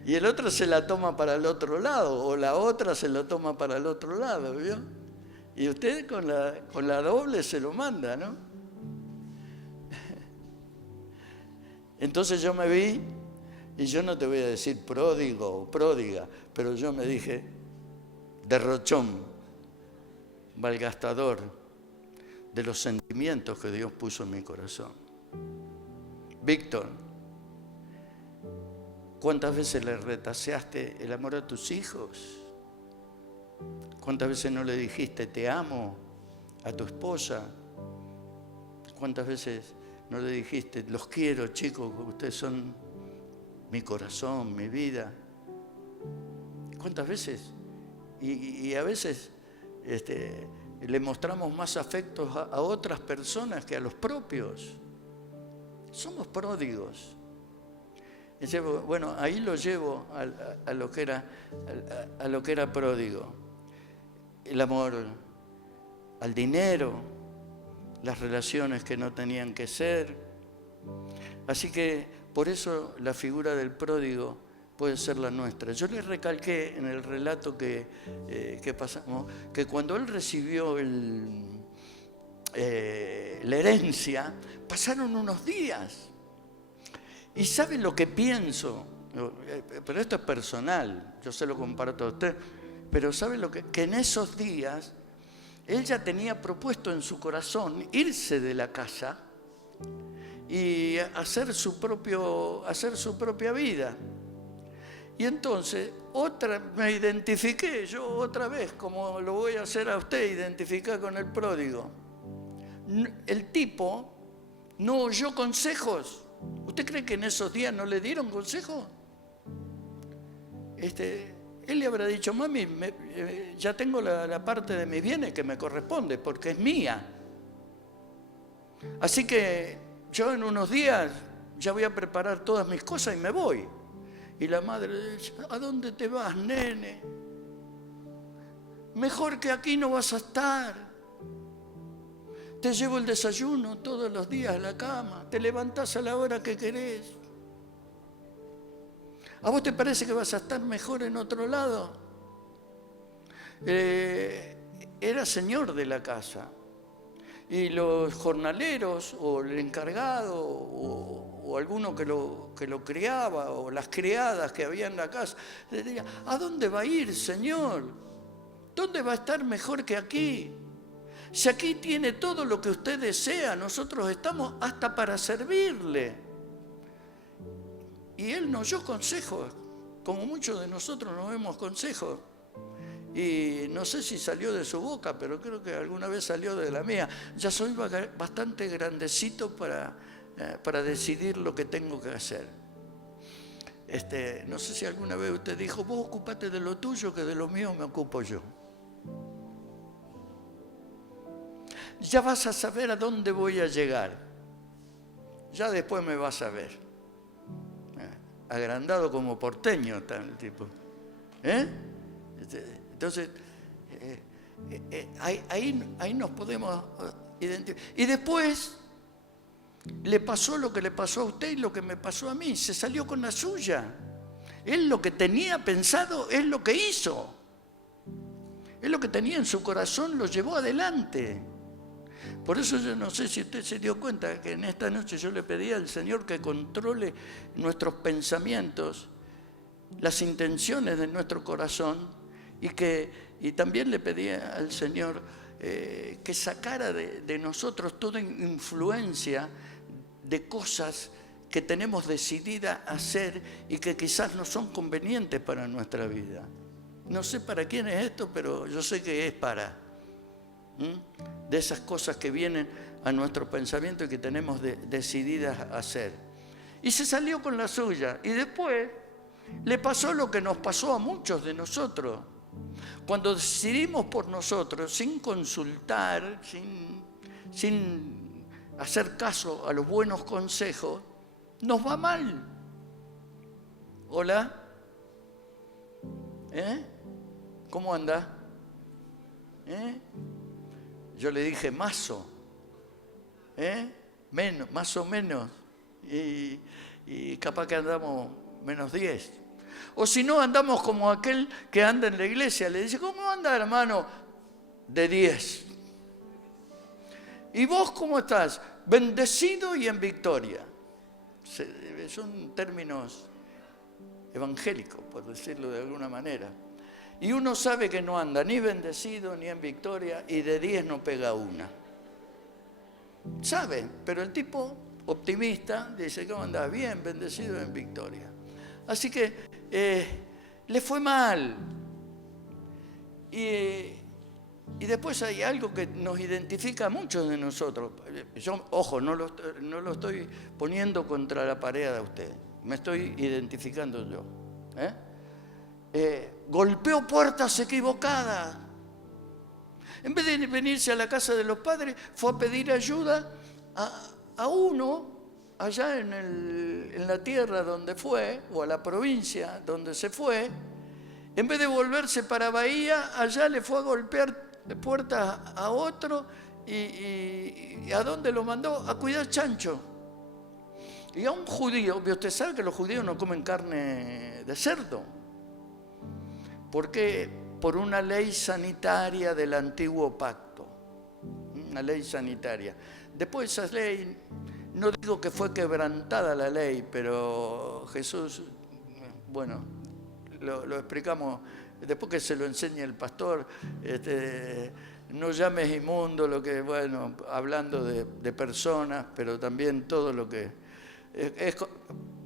Y el otro se la toma para el otro lado, o la otra se lo toma para el otro lado, ¿vio? Y usted con la doble se lo manda, ¿no? Entonces yo me vi, y yo no te voy a decir pródigo o pródiga, pero yo me dije derrochón, malgastador de los sentimientos que Dios puso en mi corazón. Víctor, ¿cuántas veces le retaseaste el amor a tus hijos? ¿Cuántas veces no le dijiste te amo a tu esposa? ¿Cuántas veces no le dijiste los quiero, chicos, ustedes son mi corazón, mi vida? ¿Cuántas veces? Y a veces le mostramos más afectos a otras personas que a los propios. Somos pródigos. Bueno, ahí lo llevo a lo que era pródigo. El amor al dinero, las relaciones que no tenían que ser. Así que por eso la figura del pródigo puede ser la nuestra. Yo les recalqué en el relato que pasamos, que cuando él recibió la herencia, pasaron unos días. Y ¿saben lo que pienso? Pero esto es personal, yo se lo comparto a usted. Pero ¿saben lo que en esos días él ya tenía propuesto en su corazón irse de la casa y hacer su propia vida? Y entonces me identifiqué yo otra vez, como lo voy a hacer a usted, identificar con el pródigo. El tipo no oyó consejos. ¿Usted cree que en esos días no le dieron consejos? Él le habrá dicho, mami, ya tengo la parte de mis bienes que me corresponde, porque es mía. Así que yo en unos días ya voy a preparar todas mis cosas y me voy. Y la madre le dice, ¿a dónde te vas, nene? Mejor que aquí no vas a estar. Te llevo el desayuno todos los días a la cama, te levantás a la hora que querés. ¿A vos te parece que vas a estar mejor en otro lado? Era señor de la casa. Y los jornaleros, o el encargado, o alguno que lo criaba, o las criadas que había en la casa, le decían: ¿a dónde va a ir, Señor? ¿Dónde va a estar mejor que aquí? Si aquí tiene todo lo que usted desea, nosotros estamos hasta para servirle. Y él nos dio consejos, como muchos de nosotros nos vemos consejos. Y no sé si salió de su boca, pero creo que alguna vez salió de la mía. Ya soy bastante grandecito para decidir lo que tengo que hacer. No sé si alguna vez usted dijo: vos ocupate de lo tuyo, que de lo mío me ocupo yo. Ya vas a saber a dónde voy a llegar. Ya después me vas a ver. Agrandado como porteño está el tipo. Entonces, ahí nos podemos identificar. Y después le pasó lo que le pasó a usted y lo que me pasó a mí. Se salió con la suya. Él lo que tenía pensado es lo que hizo. Él lo que tenía en su corazón lo llevó adelante. Por eso yo no sé si usted se dio cuenta que en esta noche yo le pedí al Señor que controle nuestros pensamientos, las intenciones de nuestro corazón, y también le pedí al Señor que sacara de nosotros toda influencia de cosas que tenemos decidida hacer y que quizás no son convenientes para nuestra vida. No sé para quién es esto, pero yo sé que es para de esas cosas que vienen a nuestro pensamiento y que tenemos decididas hacer. Y se salió con la suya. Y después le pasó lo que nos pasó a muchos de nosotros. Cuando decidimos por nosotros, sin consultar, sin hacer caso a los buenos consejos, nos va mal. ¿Hola? ¿Cómo anda? Yo le dije mazo, menos, más o menos, y capaz que andamos menos 10. O si no, andamos como aquel que anda en la iglesia, le dice: ¿cómo anda, hermano? De 10. ¿Y vos cómo estás? Bendecido y en victoria. Son términos evangélicos, por decirlo de alguna manera. Y uno sabe que no anda ni bendecido ni en victoria, y de 10 no pega una. Sabe, pero el tipo optimista dice: ¿cómo andás? Bien, bendecido y en victoria. Así que le fue mal. Y después hay algo que nos identifica a muchos de nosotros. Yo, ojo, no lo estoy poniendo contra la pared a usted. Me estoy identificando yo. Golpeó puertas equivocadas. En vez de venirse a la casa de los padres, fue a pedir ayuda a uno allá en la tierra donde fue, o a la provincia donde se fue. En vez de volverse para Bahía, allá le fue a golpear puertas a otro. ¿Y a dónde lo mandó? A cuidar chancho. Y a un judío, usted sabe que los judíos no comen carne de cerdo. ¿Por qué? Por una ley sanitaria del antiguo pacto. Una ley sanitaria. Después esa ley, no digo que fue quebrantada la ley, pero Jesús, bueno, lo explicamos, después que se lo enseñe el pastor, no llames inmundo lo que, bueno, hablando de personas, pero también todo lo que...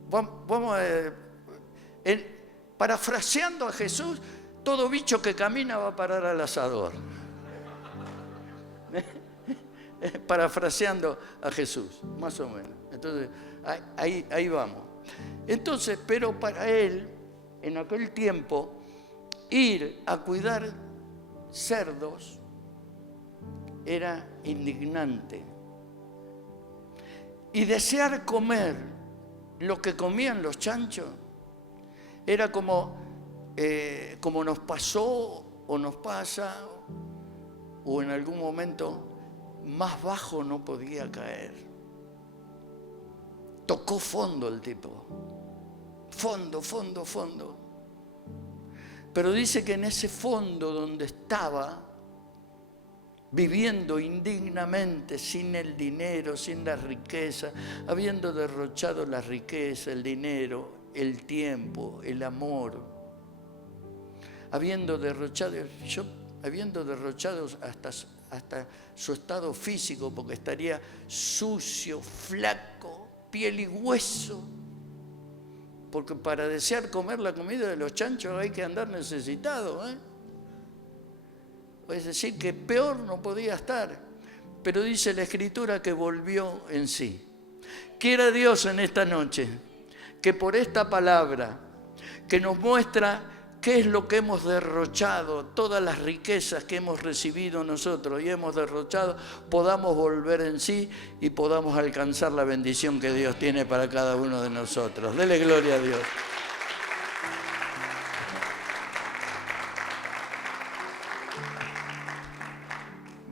vamos parafraseando a Jesús, todo bicho que camina va a parar al asador. Parafraseando a Jesús, más o menos. Entonces, ahí vamos. Entonces, pero para él, en aquel tiempo, ir a cuidar cerdos era indignante. Y desear comer lo que comían los chanchos era como nos pasó o nos pasa, o en algún momento más bajo no podía caer. Tocó fondo el tipo. Fondo, fondo, fondo. Pero dice que en ese fondo donde estaba, viviendo indignamente, sin el dinero, sin la riqueza, habiendo derrochado la riqueza, el dinero, el tiempo, el amor, habiendo derrochado hasta su estado físico, porque estaría sucio, flaco, piel y hueso, porque para desear comer la comida de los chanchos hay que andar necesitado, Es decir, que peor no podía estar. Pero dice la Escritura que volvió en sí. Quiera Dios en esta noche que por esta palabra que nos muestra qué es lo que hemos derrochado, todas las riquezas que hemos recibido nosotros y hemos derrochado, podamos volver en sí y podamos alcanzar la bendición que Dios tiene para cada uno de nosotros. Dele gloria a Dios.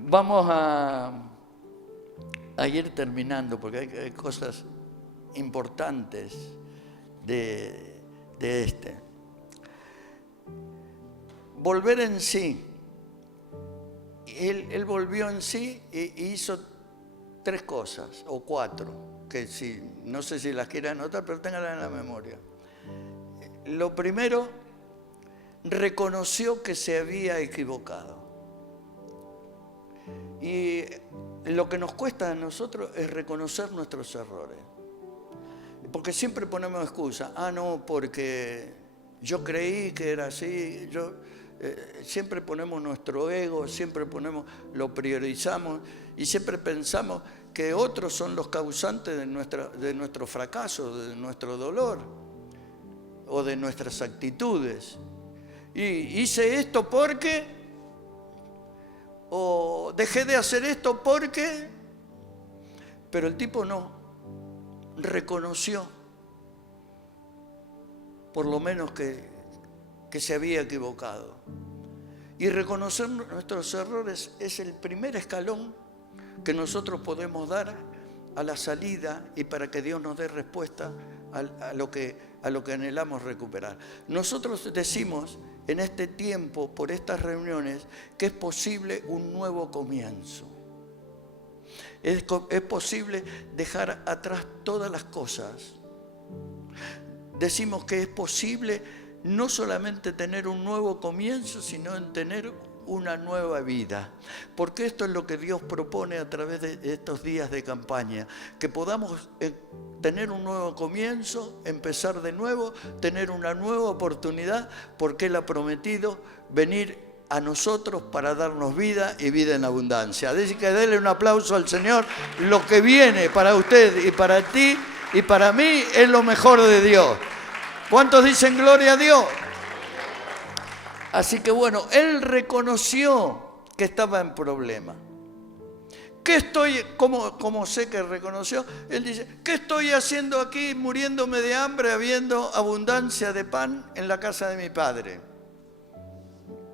Vamos a ir terminando porque hay cosas importantes de este. Volver en sí. Él volvió en sí e hizo 3 cosas, o 4, que no sé si las quiere anotar, pero ténganlas en la memoria. Lo primero, reconoció que se había equivocado. Y lo que nos cuesta a nosotros es reconocer nuestros errores. Porque siempre ponemos excusa. No, porque yo creí que era así. Siempre ponemos nuestro ego, siempre lo priorizamos y siempre pensamos que otros son los causantes de nuestro fracaso, de nuestro dolor o de nuestras actitudes. Y hice esto porque, o dejé de hacer esto porque, pero el tipo no, reconoció por lo menos que se había equivocado. Y reconocer nuestros errores es el primer escalón que nosotros podemos dar a la salida y para que Dios nos dé respuesta a lo que anhelamos recuperar. Nosotros decimos en este tiempo, por estas reuniones, que es posible un nuevo comienzo. Es posible dejar atrás todas las cosas. Decimos que es posible no solamente tener un nuevo comienzo, sino en tener una nueva vida. Porque esto es lo que Dios propone a través de estos días de campaña, que podamos tener un nuevo comienzo, empezar de nuevo, tener una nueva oportunidad, porque Él ha prometido venir a nosotros para darnos vida y vida en abundancia. Así que denle un aplauso al Señor. Lo que viene para usted y para ti y para mí es lo mejor de Dios. ¿Cuántos dicen gloria a Dios? Así que bueno, él reconoció que estaba en problema. ¿Cómo sé que reconoció? Él dice, ¿qué estoy haciendo aquí muriéndome de hambre habiendo abundancia de pan en la casa de mi padre?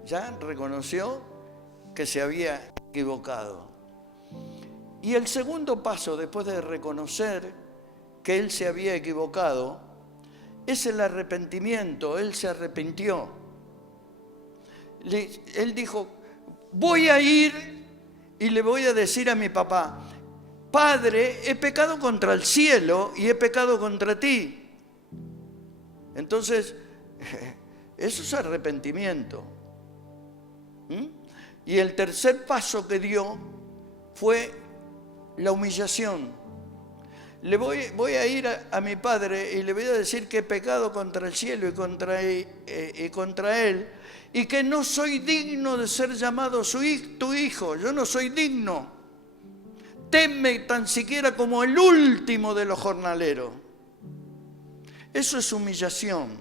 Ya reconoció que se había equivocado. Y el segundo paso, después de reconocer que él se había equivocado, es el arrepentimiento. Él se arrepintió. Él dijo, voy a ir y le voy a decir a mi papá, Padre, he pecado contra el cielo y he pecado contra ti. Entonces, eso es arrepentimiento. Y el tercer paso que dio fue la humillación. Voy a ir a mi padre y le voy a decir que he pecado contra el cielo y contra él y que no soy digno de ser llamado tu hijo. Yo no soy digno. Tenme tan siquiera como el último de los jornaleros. Eso es humillación,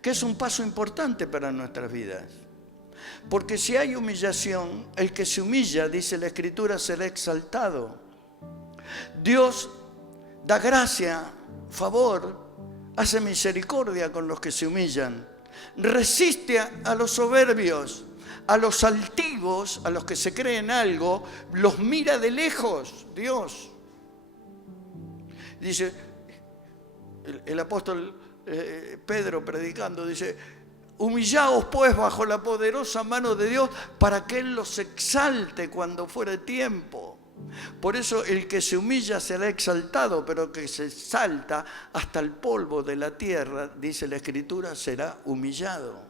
que es un paso importante para nuestras vidas. Porque si hay humillación, el que se humilla, dice la Escritura, será exaltado. Dios da gracia, favor, hace misericordia con los que se humillan, resiste a los soberbios, a los altivos, a los que se creen algo, los mira de lejos, Dios. Dice el apóstol Pedro predicando, dice, Humillaos pues bajo la poderosa mano de Dios para que Él los exalte cuando fuere tiempo. Por eso el que se humilla será exaltado, pero el que se exalta hasta el polvo de la tierra, dice la Escritura, será humillado.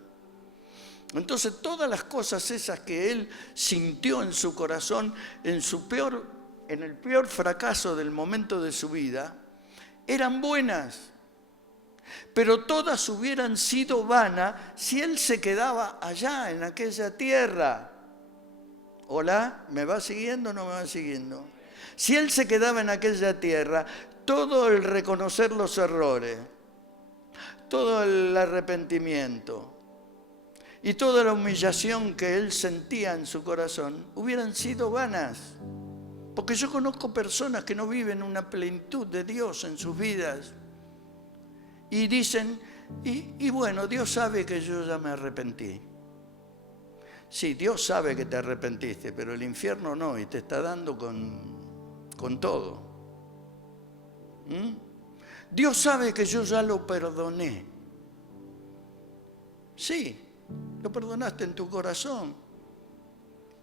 Entonces todas las cosas esas que él sintió en su corazón, en el peor fracaso del momento de su vida, eran buenas. Pero todas hubieran sido vanas si él se quedaba allá, en aquella tierra. ¿Hola? ¿Me va siguiendo o no me va siguiendo? Si él se quedaba en aquella tierra, todo el reconocer los errores, todo el arrepentimiento y toda la humillación que él sentía en su corazón, hubieran sido vanas. Porque yo conozco personas que no viven una plenitud de Dios en sus vidas. Y dicen, y bueno, Dios sabe que yo ya me arrepentí. Sí, Dios sabe que te arrepentiste, pero el infierno no, y te está dando con todo. Dios sabe que yo ya lo perdoné. Sí, lo perdonaste en tu corazón,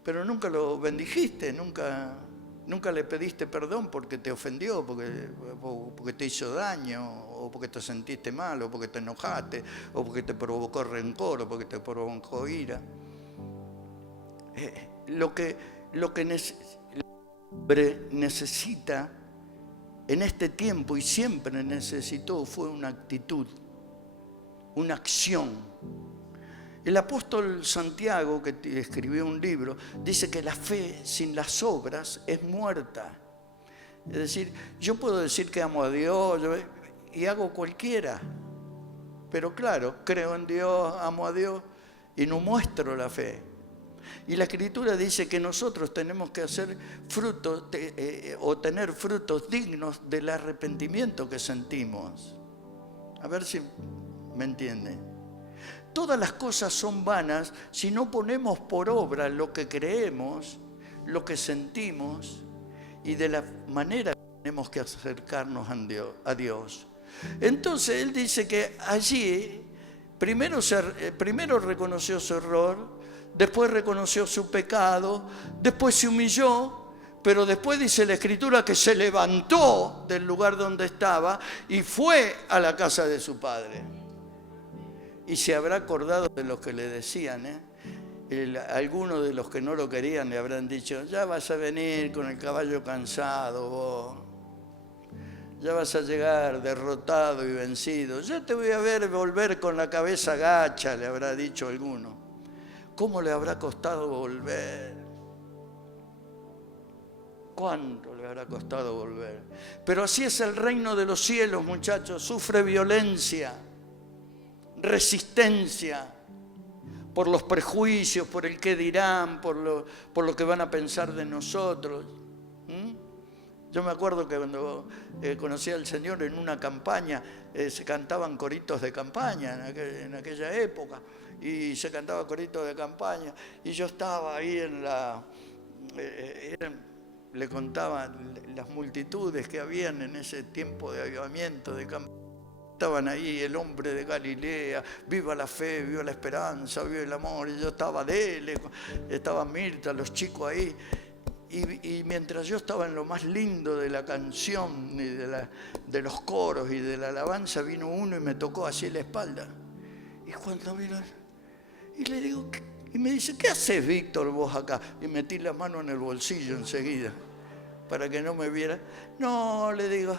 pero nunca lo bendijiste, nunca le pediste perdón porque te ofendió, porque te hizo daño, o porque te sentiste mal, o porque te enojaste, o porque te provocó rencor, o porque te provocó ira. Lo que el hombre necesita en este tiempo y siempre necesitó fue una actitud, una acción. El apóstol Santiago, que escribió un libro, dice que la fe sin las obras es muerta. Es decir, yo puedo decir que amo a Dios y hago cualquiera, pero claro, creo en Dios, amo a Dios y no muestro la fe. Y la Escritura dice que nosotros tenemos que hacer frutos o tener frutos dignos del arrepentimiento que sentimos. A ver si me entienden. Todas las cosas son vanas si no ponemos por obra lo que creemos, lo que sentimos y de la manera que tenemos que acercarnos a Dios. Entonces él dice que allí primero reconoció su error, después reconoció su pecado, después se humilló, pero después dice la Escritura que se levantó del lugar donde estaba y fue a la casa de su padre. Y se habrá acordado de los que le decían, algunos de los que no lo querían le habrán dicho, ya vas a venir con el caballo cansado vos, ya vas a llegar derrotado y vencido, ya te voy a ver volver con la cabeza gacha, le habrá dicho alguno. ¿Cómo le habrá costado volver? ¿Cuánto le habrá costado volver? Pero así es el reino de los cielos, muchachos. Sufre violencia, resistencia por los prejuicios, por el qué dirán, por lo que van a pensar de nosotros. Yo me acuerdo que cuando conocí al Señor en una campaña, se cantaban coritos de campaña en aquella época. Y se cantaba coritos de campaña, y yo estaba ahí le contaba las multitudes que habían en ese tiempo de avivamiento de campaña. Estaban ahí el hombre de Galilea, viva la fe, viva la esperanza, viva el amor, y yo estaba estaba Mirta, los chicos ahí, y mientras yo estaba en lo más lindo de la canción, y de los coros y de la alabanza, vino uno y me tocó así la espalda. Y cuando vino, y le digo, y me dice, ¿qué haces, Víctor, vos acá? Y metí la mano en el bolsillo enseguida, para que no me viera. No, le digo,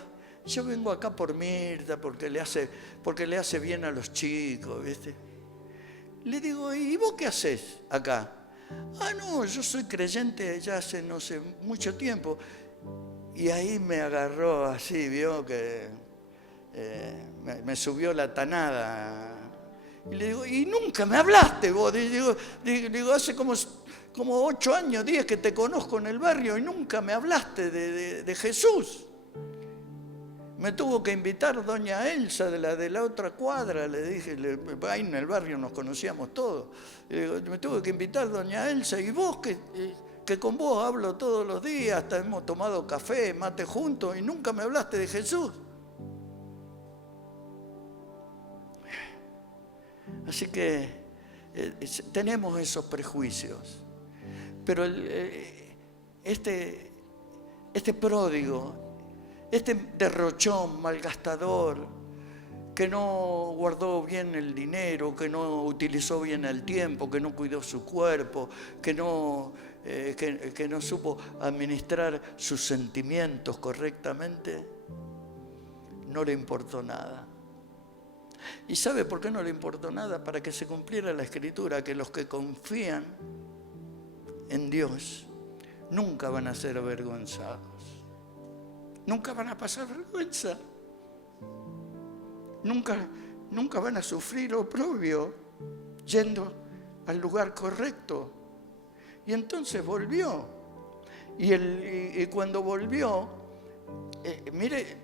yo vengo acá por Mirta, porque le hace bien a los chicos, ¿viste? Le digo, ¿y vos qué haces acá? Ah, no, yo soy creyente ya hace, no sé, mucho tiempo. Y ahí me agarró así, vio que me subió la tanada. Y le digo, y nunca me hablaste vos. Digo, hace como 8 años, 10 que te conozco en el barrio y nunca me hablaste de Jesús. Me tuvo que invitar doña Elsa de la otra cuadra, le dije, ahí en el barrio nos conocíamos todos. Me tuvo que invitar doña Elsa, y vos que con vos hablo todos los días, hasta hemos tomado café, mate juntos y nunca me hablaste de Jesús. Así que tenemos esos prejuicios. Pero este pródigo, este derrochón, malgastador, que no guardó bien el dinero, que no utilizó bien el tiempo, que no cuidó su cuerpo, que no supo administrar sus sentimientos correctamente, no le importó nada. ¿Y sabe por qué no le importó nada? Para que se cumpliera la Escritura, que los que confían en Dios nunca van a ser avergonzados. Nunca van a pasar vergüenza. Nunca van a sufrir oprobio yendo al lugar correcto. Y entonces volvió. Y cuando volvió, mire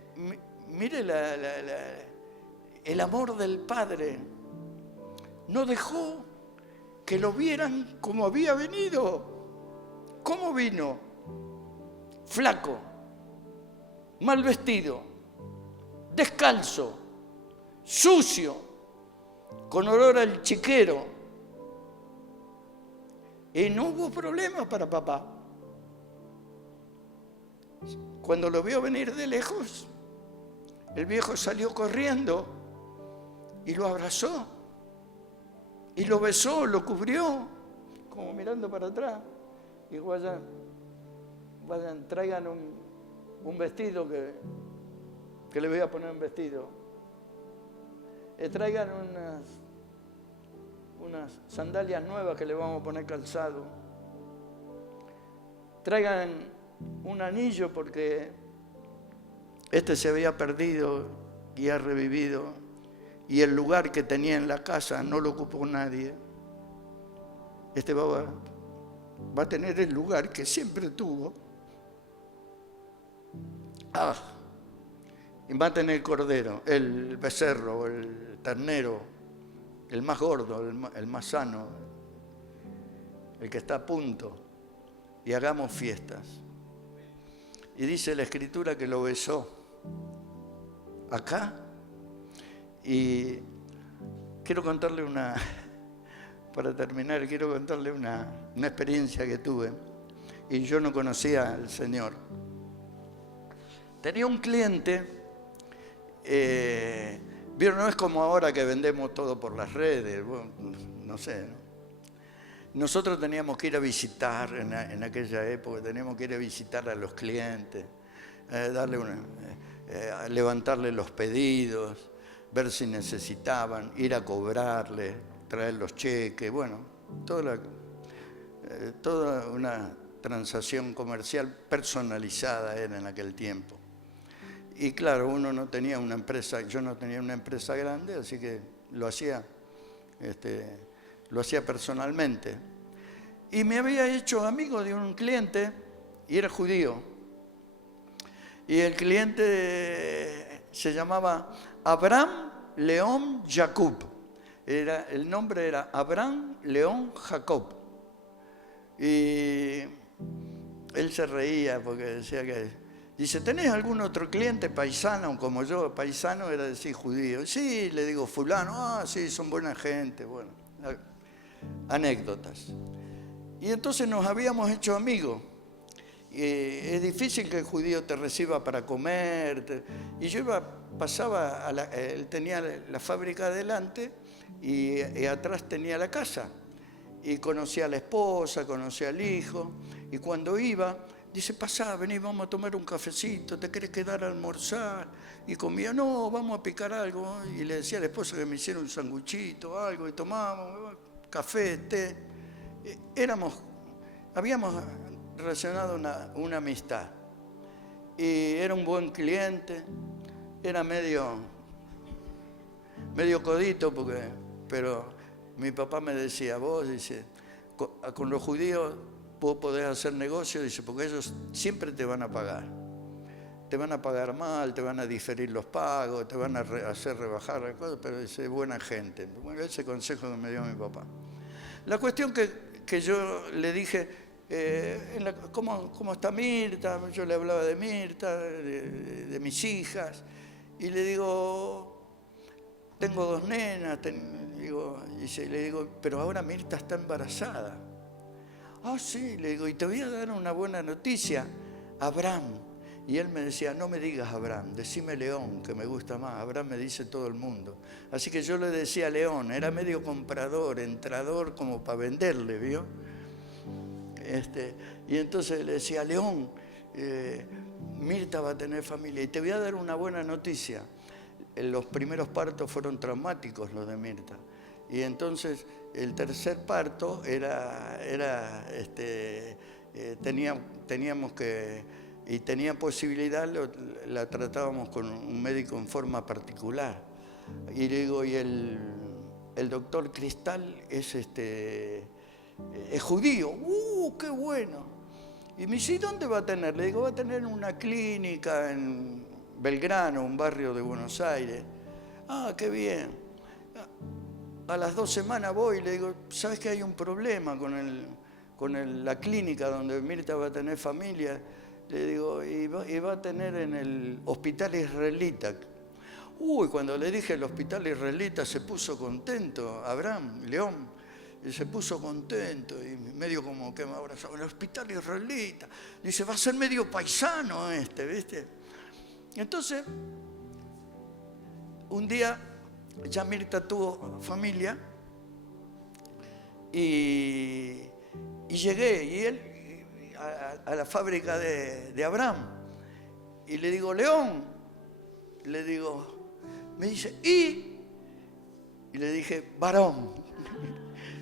el amor del Padre. No dejó que lo vieran como había venido. ¿Cómo vino? Flaco, mal vestido, descalzo, sucio, con olor al chiquero. Y no hubo problema para papá. Cuando lo vio venir de lejos, el viejo salió corriendo y lo abrazó. Y lo besó, lo cubrió, como mirando para atrás. Dijo, vayan, traigan un vestido que le voy a poner un vestido. Traigan unas sandalias nuevas que le vamos a poner calzado. Traigan un anillo porque este se había perdido y ha revivido. Y el lugar que tenía en la casa no lo ocupó nadie. Este va a tener el lugar que siempre tuvo. Y va a tener el cordero, el becerro, el ternero, el más gordo, el más sano, el que está a punto. Y hagamos fiestas. Y dice la Escritura que lo besó acá. Y quiero contarle para terminar, quiero contarle una experiencia que tuve. Y yo no conocía al Señor. Tenía un cliente, ¿vieron? No es como ahora que vendemos todo por las redes, bueno, no sé, ¿no? Nosotros teníamos que ir a visitar, en aquella época, teníamos que ir a visitar a los clientes, levantarle los pedidos, ver si necesitaban, ir a cobrarle, traer los cheques, bueno, toda una transacción comercial personalizada era en aquel tiempo. Y claro, uno no tenía una empresa, yo no tenía una empresa grande, así que lo hacía personalmente. Y me había hecho amigo de un cliente y era judío. Y el cliente se llamaba Abraham León Jacob. El nombre era Abraham León Jacob. Y él se reía porque decía dice, ¿tenés algún otro cliente paisano como yo? Paisano era decir judío. Sí, le digo fulano, sí, son buena gente. Bueno, anécdotas. Y entonces nos habíamos hecho amigos. Es difícil que el judío te reciba para comer. Y yo pasaba, él tenía la fábrica adelante y atrás tenía la casa. Y conocía a la esposa, conocía al hijo. Y cuando iba, dice, pasá, vení, vamos a tomar un cafecito, ¿te querés quedar a almorzar? Y comía, no, vamos a picar algo. Y le decía a la esposa que me hiciera un sanguchito, algo, y tomábamos café, té. Habíamos relacionado una amistad. Y era un buen cliente, era medio codito, pero mi papá me decía, vos, dice, con los judíos vos podés hacer negocio, dice, porque ellos siempre te van a pagar. Te van a pagar mal, te van a diferir los pagos, te van a hacer rebajar las cosas, pero dice, buena gente. Bueno, ese consejo que me dio mi papá. La cuestión que yo le dije, ¿cómo está Mirta? Yo le hablaba de Mirta, de mis hijas, y le digo, tengo 2 nenas, Le digo, pero ahora Mirta está embarazada. Ah, sí, le digo, y te voy a dar una buena noticia, Abraham. Y él me decía, no me digas Abraham, decime León, que me gusta más. Abraham me dice todo el mundo. Así que yo le decía León, era medio comprador, entrador, como para venderle, ¿vio? Y entonces le decía, León, Mirta va a tener familia. Y te voy a dar una buena noticia. Los primeros partos fueron traumáticos, los de Mirta. Y entonces el tercer parto teníamos que... Y tenía posibilidad, la tratábamos con un médico en forma particular. Y le digo, y el doctor Cristal es judío. ¡Qué bueno! Y me dice, ¿y dónde va a tener? Le digo, va a tener una clínica en Belgrano, un barrio de Buenos Aires. Ah, qué bien. A las 2 semanas voy y le digo, ¿sabes que hay un problema con la clínica donde Mirta va a tener familia? Le digo, y va a tener en el hospital israelita. Cuando le dije el hospital israelita se puso contento, Abraham, León, y se puso contento y medio como que me abrazaba. El hospital israelita. Dice, va a ser medio paisano ¿viste? Entonces, un día ya Mirta tuvo familia y llegué y él a la fábrica de Abraham y le digo, León, le digo, me dice, ¿y le dije, varón.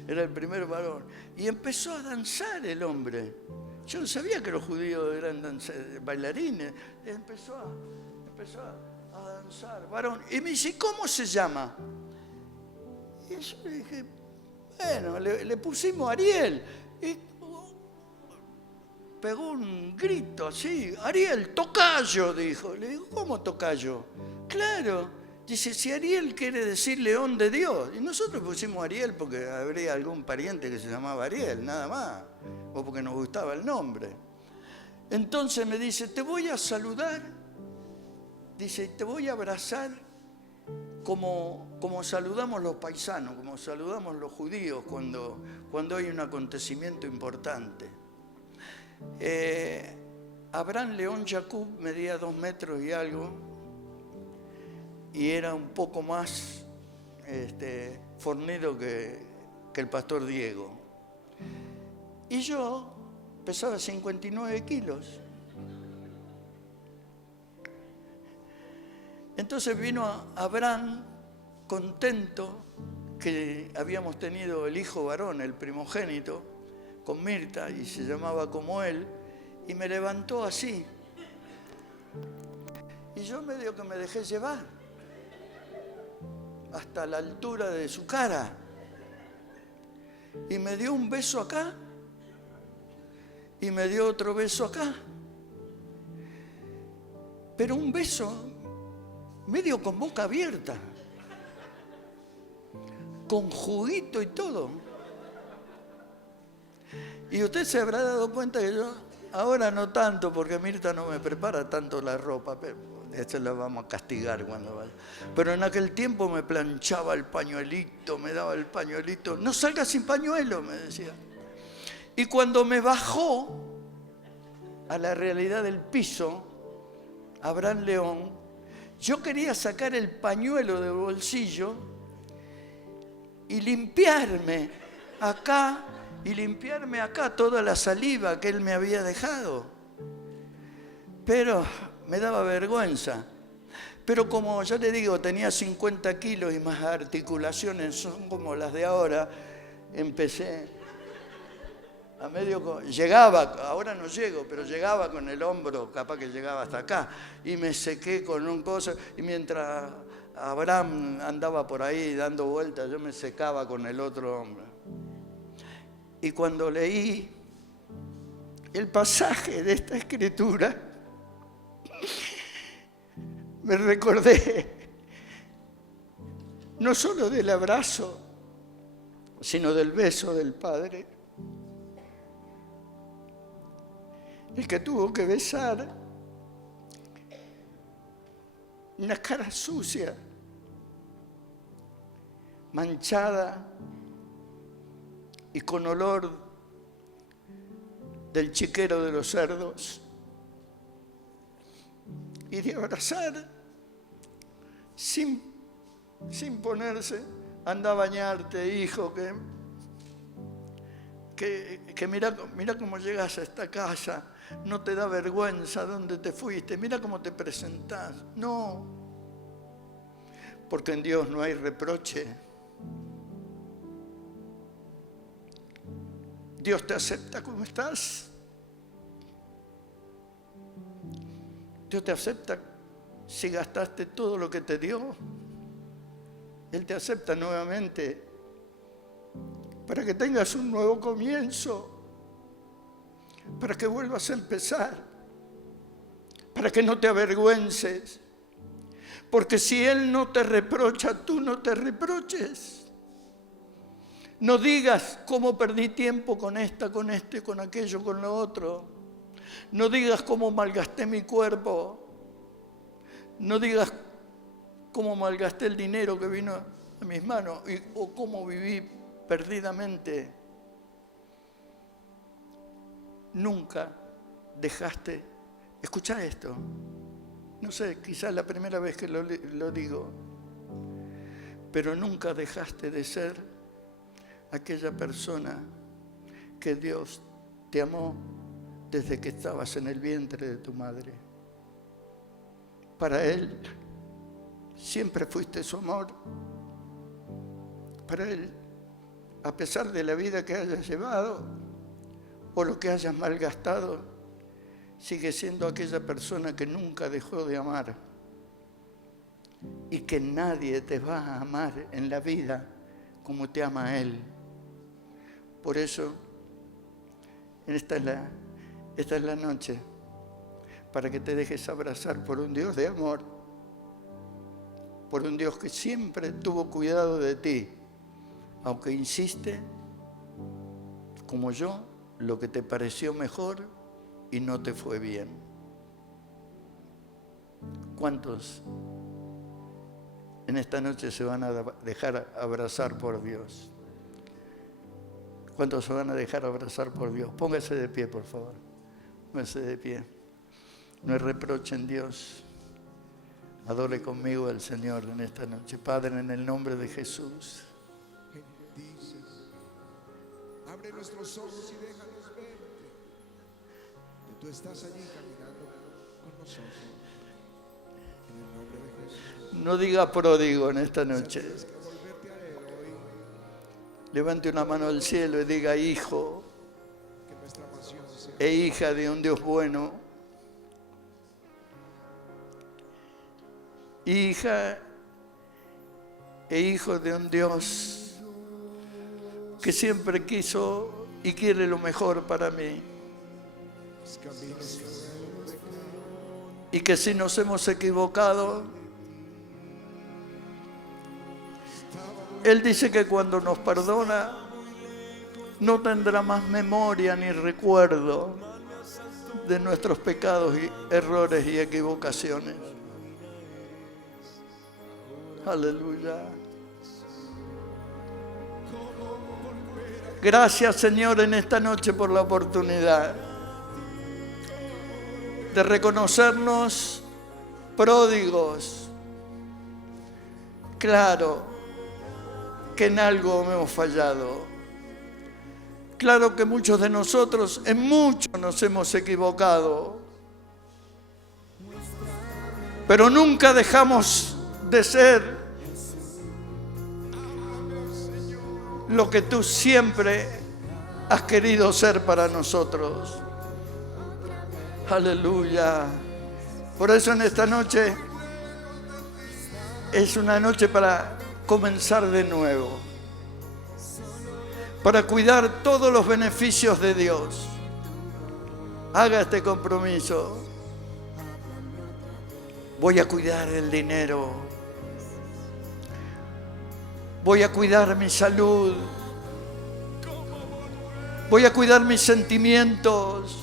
Era el primer varón. Y empezó a danzar el hombre. Yo no sabía que los judíos eran bailarines. Empezó a danzar, varón. Y me dice, ¿cómo se llama? Y yo le dije, bueno, le pusimos Ariel. Y pegó un grito así, Ariel, tocayo, dijo. Le digo, ¿cómo tocayo? Claro. Dice, si Ariel quiere decir león de Dios. Y nosotros pusimos Ariel porque habría algún pariente que se llamaba Ariel, nada más. O porque nos gustaba el nombre. Entonces me dice, te voy a saludar. Dice, te voy a abrazar como saludamos los paisanos, como saludamos los judíos cuando hay un acontecimiento importante. Abraham León Jacob medía 2 metros y algo. Y era un poco más fornido que el pastor Diego. Y yo pesaba 59 kilos. Entonces vino Abraham contento que habíamos tenido el hijo varón, el primogénito, con Mirta, y se llamaba como él, y me levantó así. Y yo medio que me dejé llevar hasta la altura de su cara y me dio un beso acá y me dio otro beso acá, pero un beso medio con boca abierta, con juguito y todo. Y usted se habrá dado cuenta que yo ahora no tanto, porque Mirta no me prepara tanto la ropa, pero esto lo vamos a castigar cuando vaya. Pero en aquel tiempo me planchaba el pañuelito, me daba el pañuelito. No salga sin pañuelo, me decía. Y cuando me bajó a la realidad del piso, Abraham León, yo quería sacar el pañuelo del bolsillo y limpiarme acá toda la saliva que él me había dejado. Pero me daba vergüenza. Pero como ya le digo, tenía 50 kilos y más articulaciones son como las de ahora, empecé a medio... Llegaba, ahora no llego, pero llegaba con el hombro, capaz que llegaba hasta acá, y me sequé con un coso, y mientras Abraham andaba por ahí dando vueltas, yo me secaba con el otro hombro. Y cuando leí el pasaje de esta escritura, me recordé no solo del abrazo, sino del beso del Padre. El que tuvo que besar una cara sucia manchada y con olor del chiquero de los cerdos, y de abrazar sin ponerse, anda a bañarte, hijo, que mira cómo llegas a esta casa, no te da vergüenza dónde te fuiste, mira cómo te presentás. No, porque en Dios no hay reproche. Dios te acepta como estás. Dios te acepta si gastaste todo lo que te dio. Él te acepta nuevamente para que tengas un nuevo comienzo, para que vuelvas a empezar, para que no te avergüences. Porque si Él no te reprocha, tú no te reproches. No digas cómo perdí tiempo con esta, con este, con aquello, con lo otro. No digas cómo malgasté mi cuerpo. No digas cómo malgasté el dinero que vino a mis manos o cómo viví perdidamente. Nunca dejaste, escucha esto, no sé, quizás la primera vez que lo digo, pero nunca dejaste de ser aquella persona que Dios te amó desde que estabas en el vientre de tu madre. Para Él siempre fuiste su amor. Para Él, a pesar de la vida que hayas llevado o lo que hayas malgastado, sigue siendo aquella persona que nunca dejó de amar y que nadie te va a amar en la vida como te ama Él. Por eso, esta es la noche para que te dejes abrazar por un Dios de amor, por un Dios que siempre tuvo cuidado de ti, aunque insiste, como yo, lo que te pareció mejor y no te fue bien. ¿Cuántos en esta noche se van a dejar abrazar por Dios? ¿Cuántos se van a dejar abrazar por Dios? Póngase de pie, por favor. Póngase de pie. No hay reproche en Dios. Adore conmigo al Señor en esta noche. Padre, en el nombre de Jesús. Abre nuestros ojos y déjanos verte. Que tú estás allí caminando con nosotros. En el nombre de Jesús. No diga pródigo en esta noche. Levante una mano al cielo y diga hijo e hija de un Dios bueno. Hija e hijo de un Dios que siempre quiso y quiere lo mejor para mí. Y que si nos hemos equivocado, Él dice que cuando nos perdona, no tendrá más memoria ni recuerdo de nuestros pecados y errores y equivocaciones. Aleluya. Gracias, Señor, en esta noche por la oportunidad de reconocernos pródigos. Claro que en algo hemos fallado. Claro que muchos de nosotros en mucho nos hemos equivocado. Pero nunca dejamos de ser lo que tú siempre has querido ser para nosotros. Aleluya. Por eso en esta noche es una noche para comenzar de nuevo, para cuidar todos los beneficios de Dios. Haga este compromiso. Voy a cuidar el dinero. Voy a cuidar mi salud. Voy a cuidar mis sentimientos.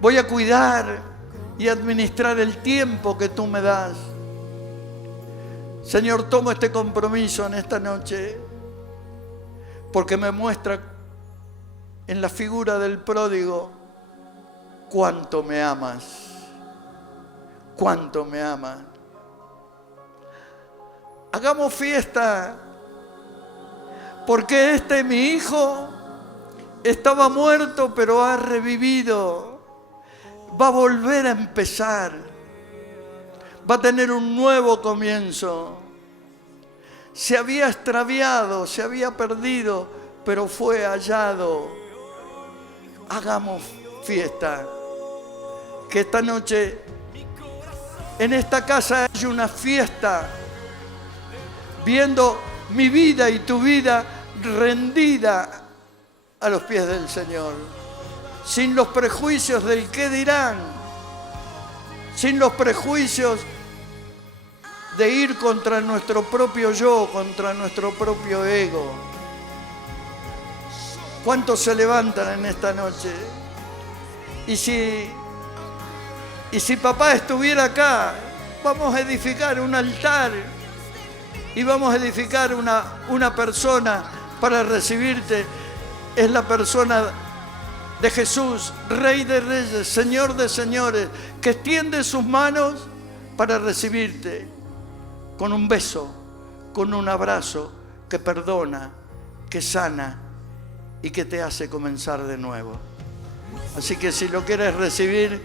Voy a cuidar y administrar el tiempo que tú me das. Señor, tomo este compromiso en esta noche porque me muestra en la figura del pródigo cuánto me amas, cuánto me amas. Hagamos fiesta porque mi hijo estaba muerto pero ha revivido, va a volver a empezar, va a tener un nuevo comienzo. Se había extraviado, se había perdido, pero fue hallado. Hagamos fiesta. Que esta noche en esta casa haya una fiesta, viendo mi vida y tu vida rendida a los pies del Señor, sin los prejuicios del qué dirán, sin los prejuicios de ir contra nuestro propio yo, contra nuestro propio ego. ¿Cuántos se levantan en esta noche? Y si papá estuviera acá, vamos a edificar un altar y vamos a edificar una persona para recibirte. Es la persona de Jesús, Rey de Reyes, Señor de Señores, que extiende sus manos para recibirte con un beso, con un abrazo que perdona, que sana y que te hace comenzar de nuevo. Así que si lo quieres recibir,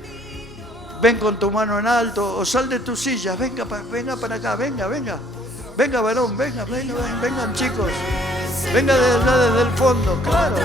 ven con tu mano en alto o sal de tu silla, venga para acá, venga varón, vengan chicos, venga desde el fondo, claro.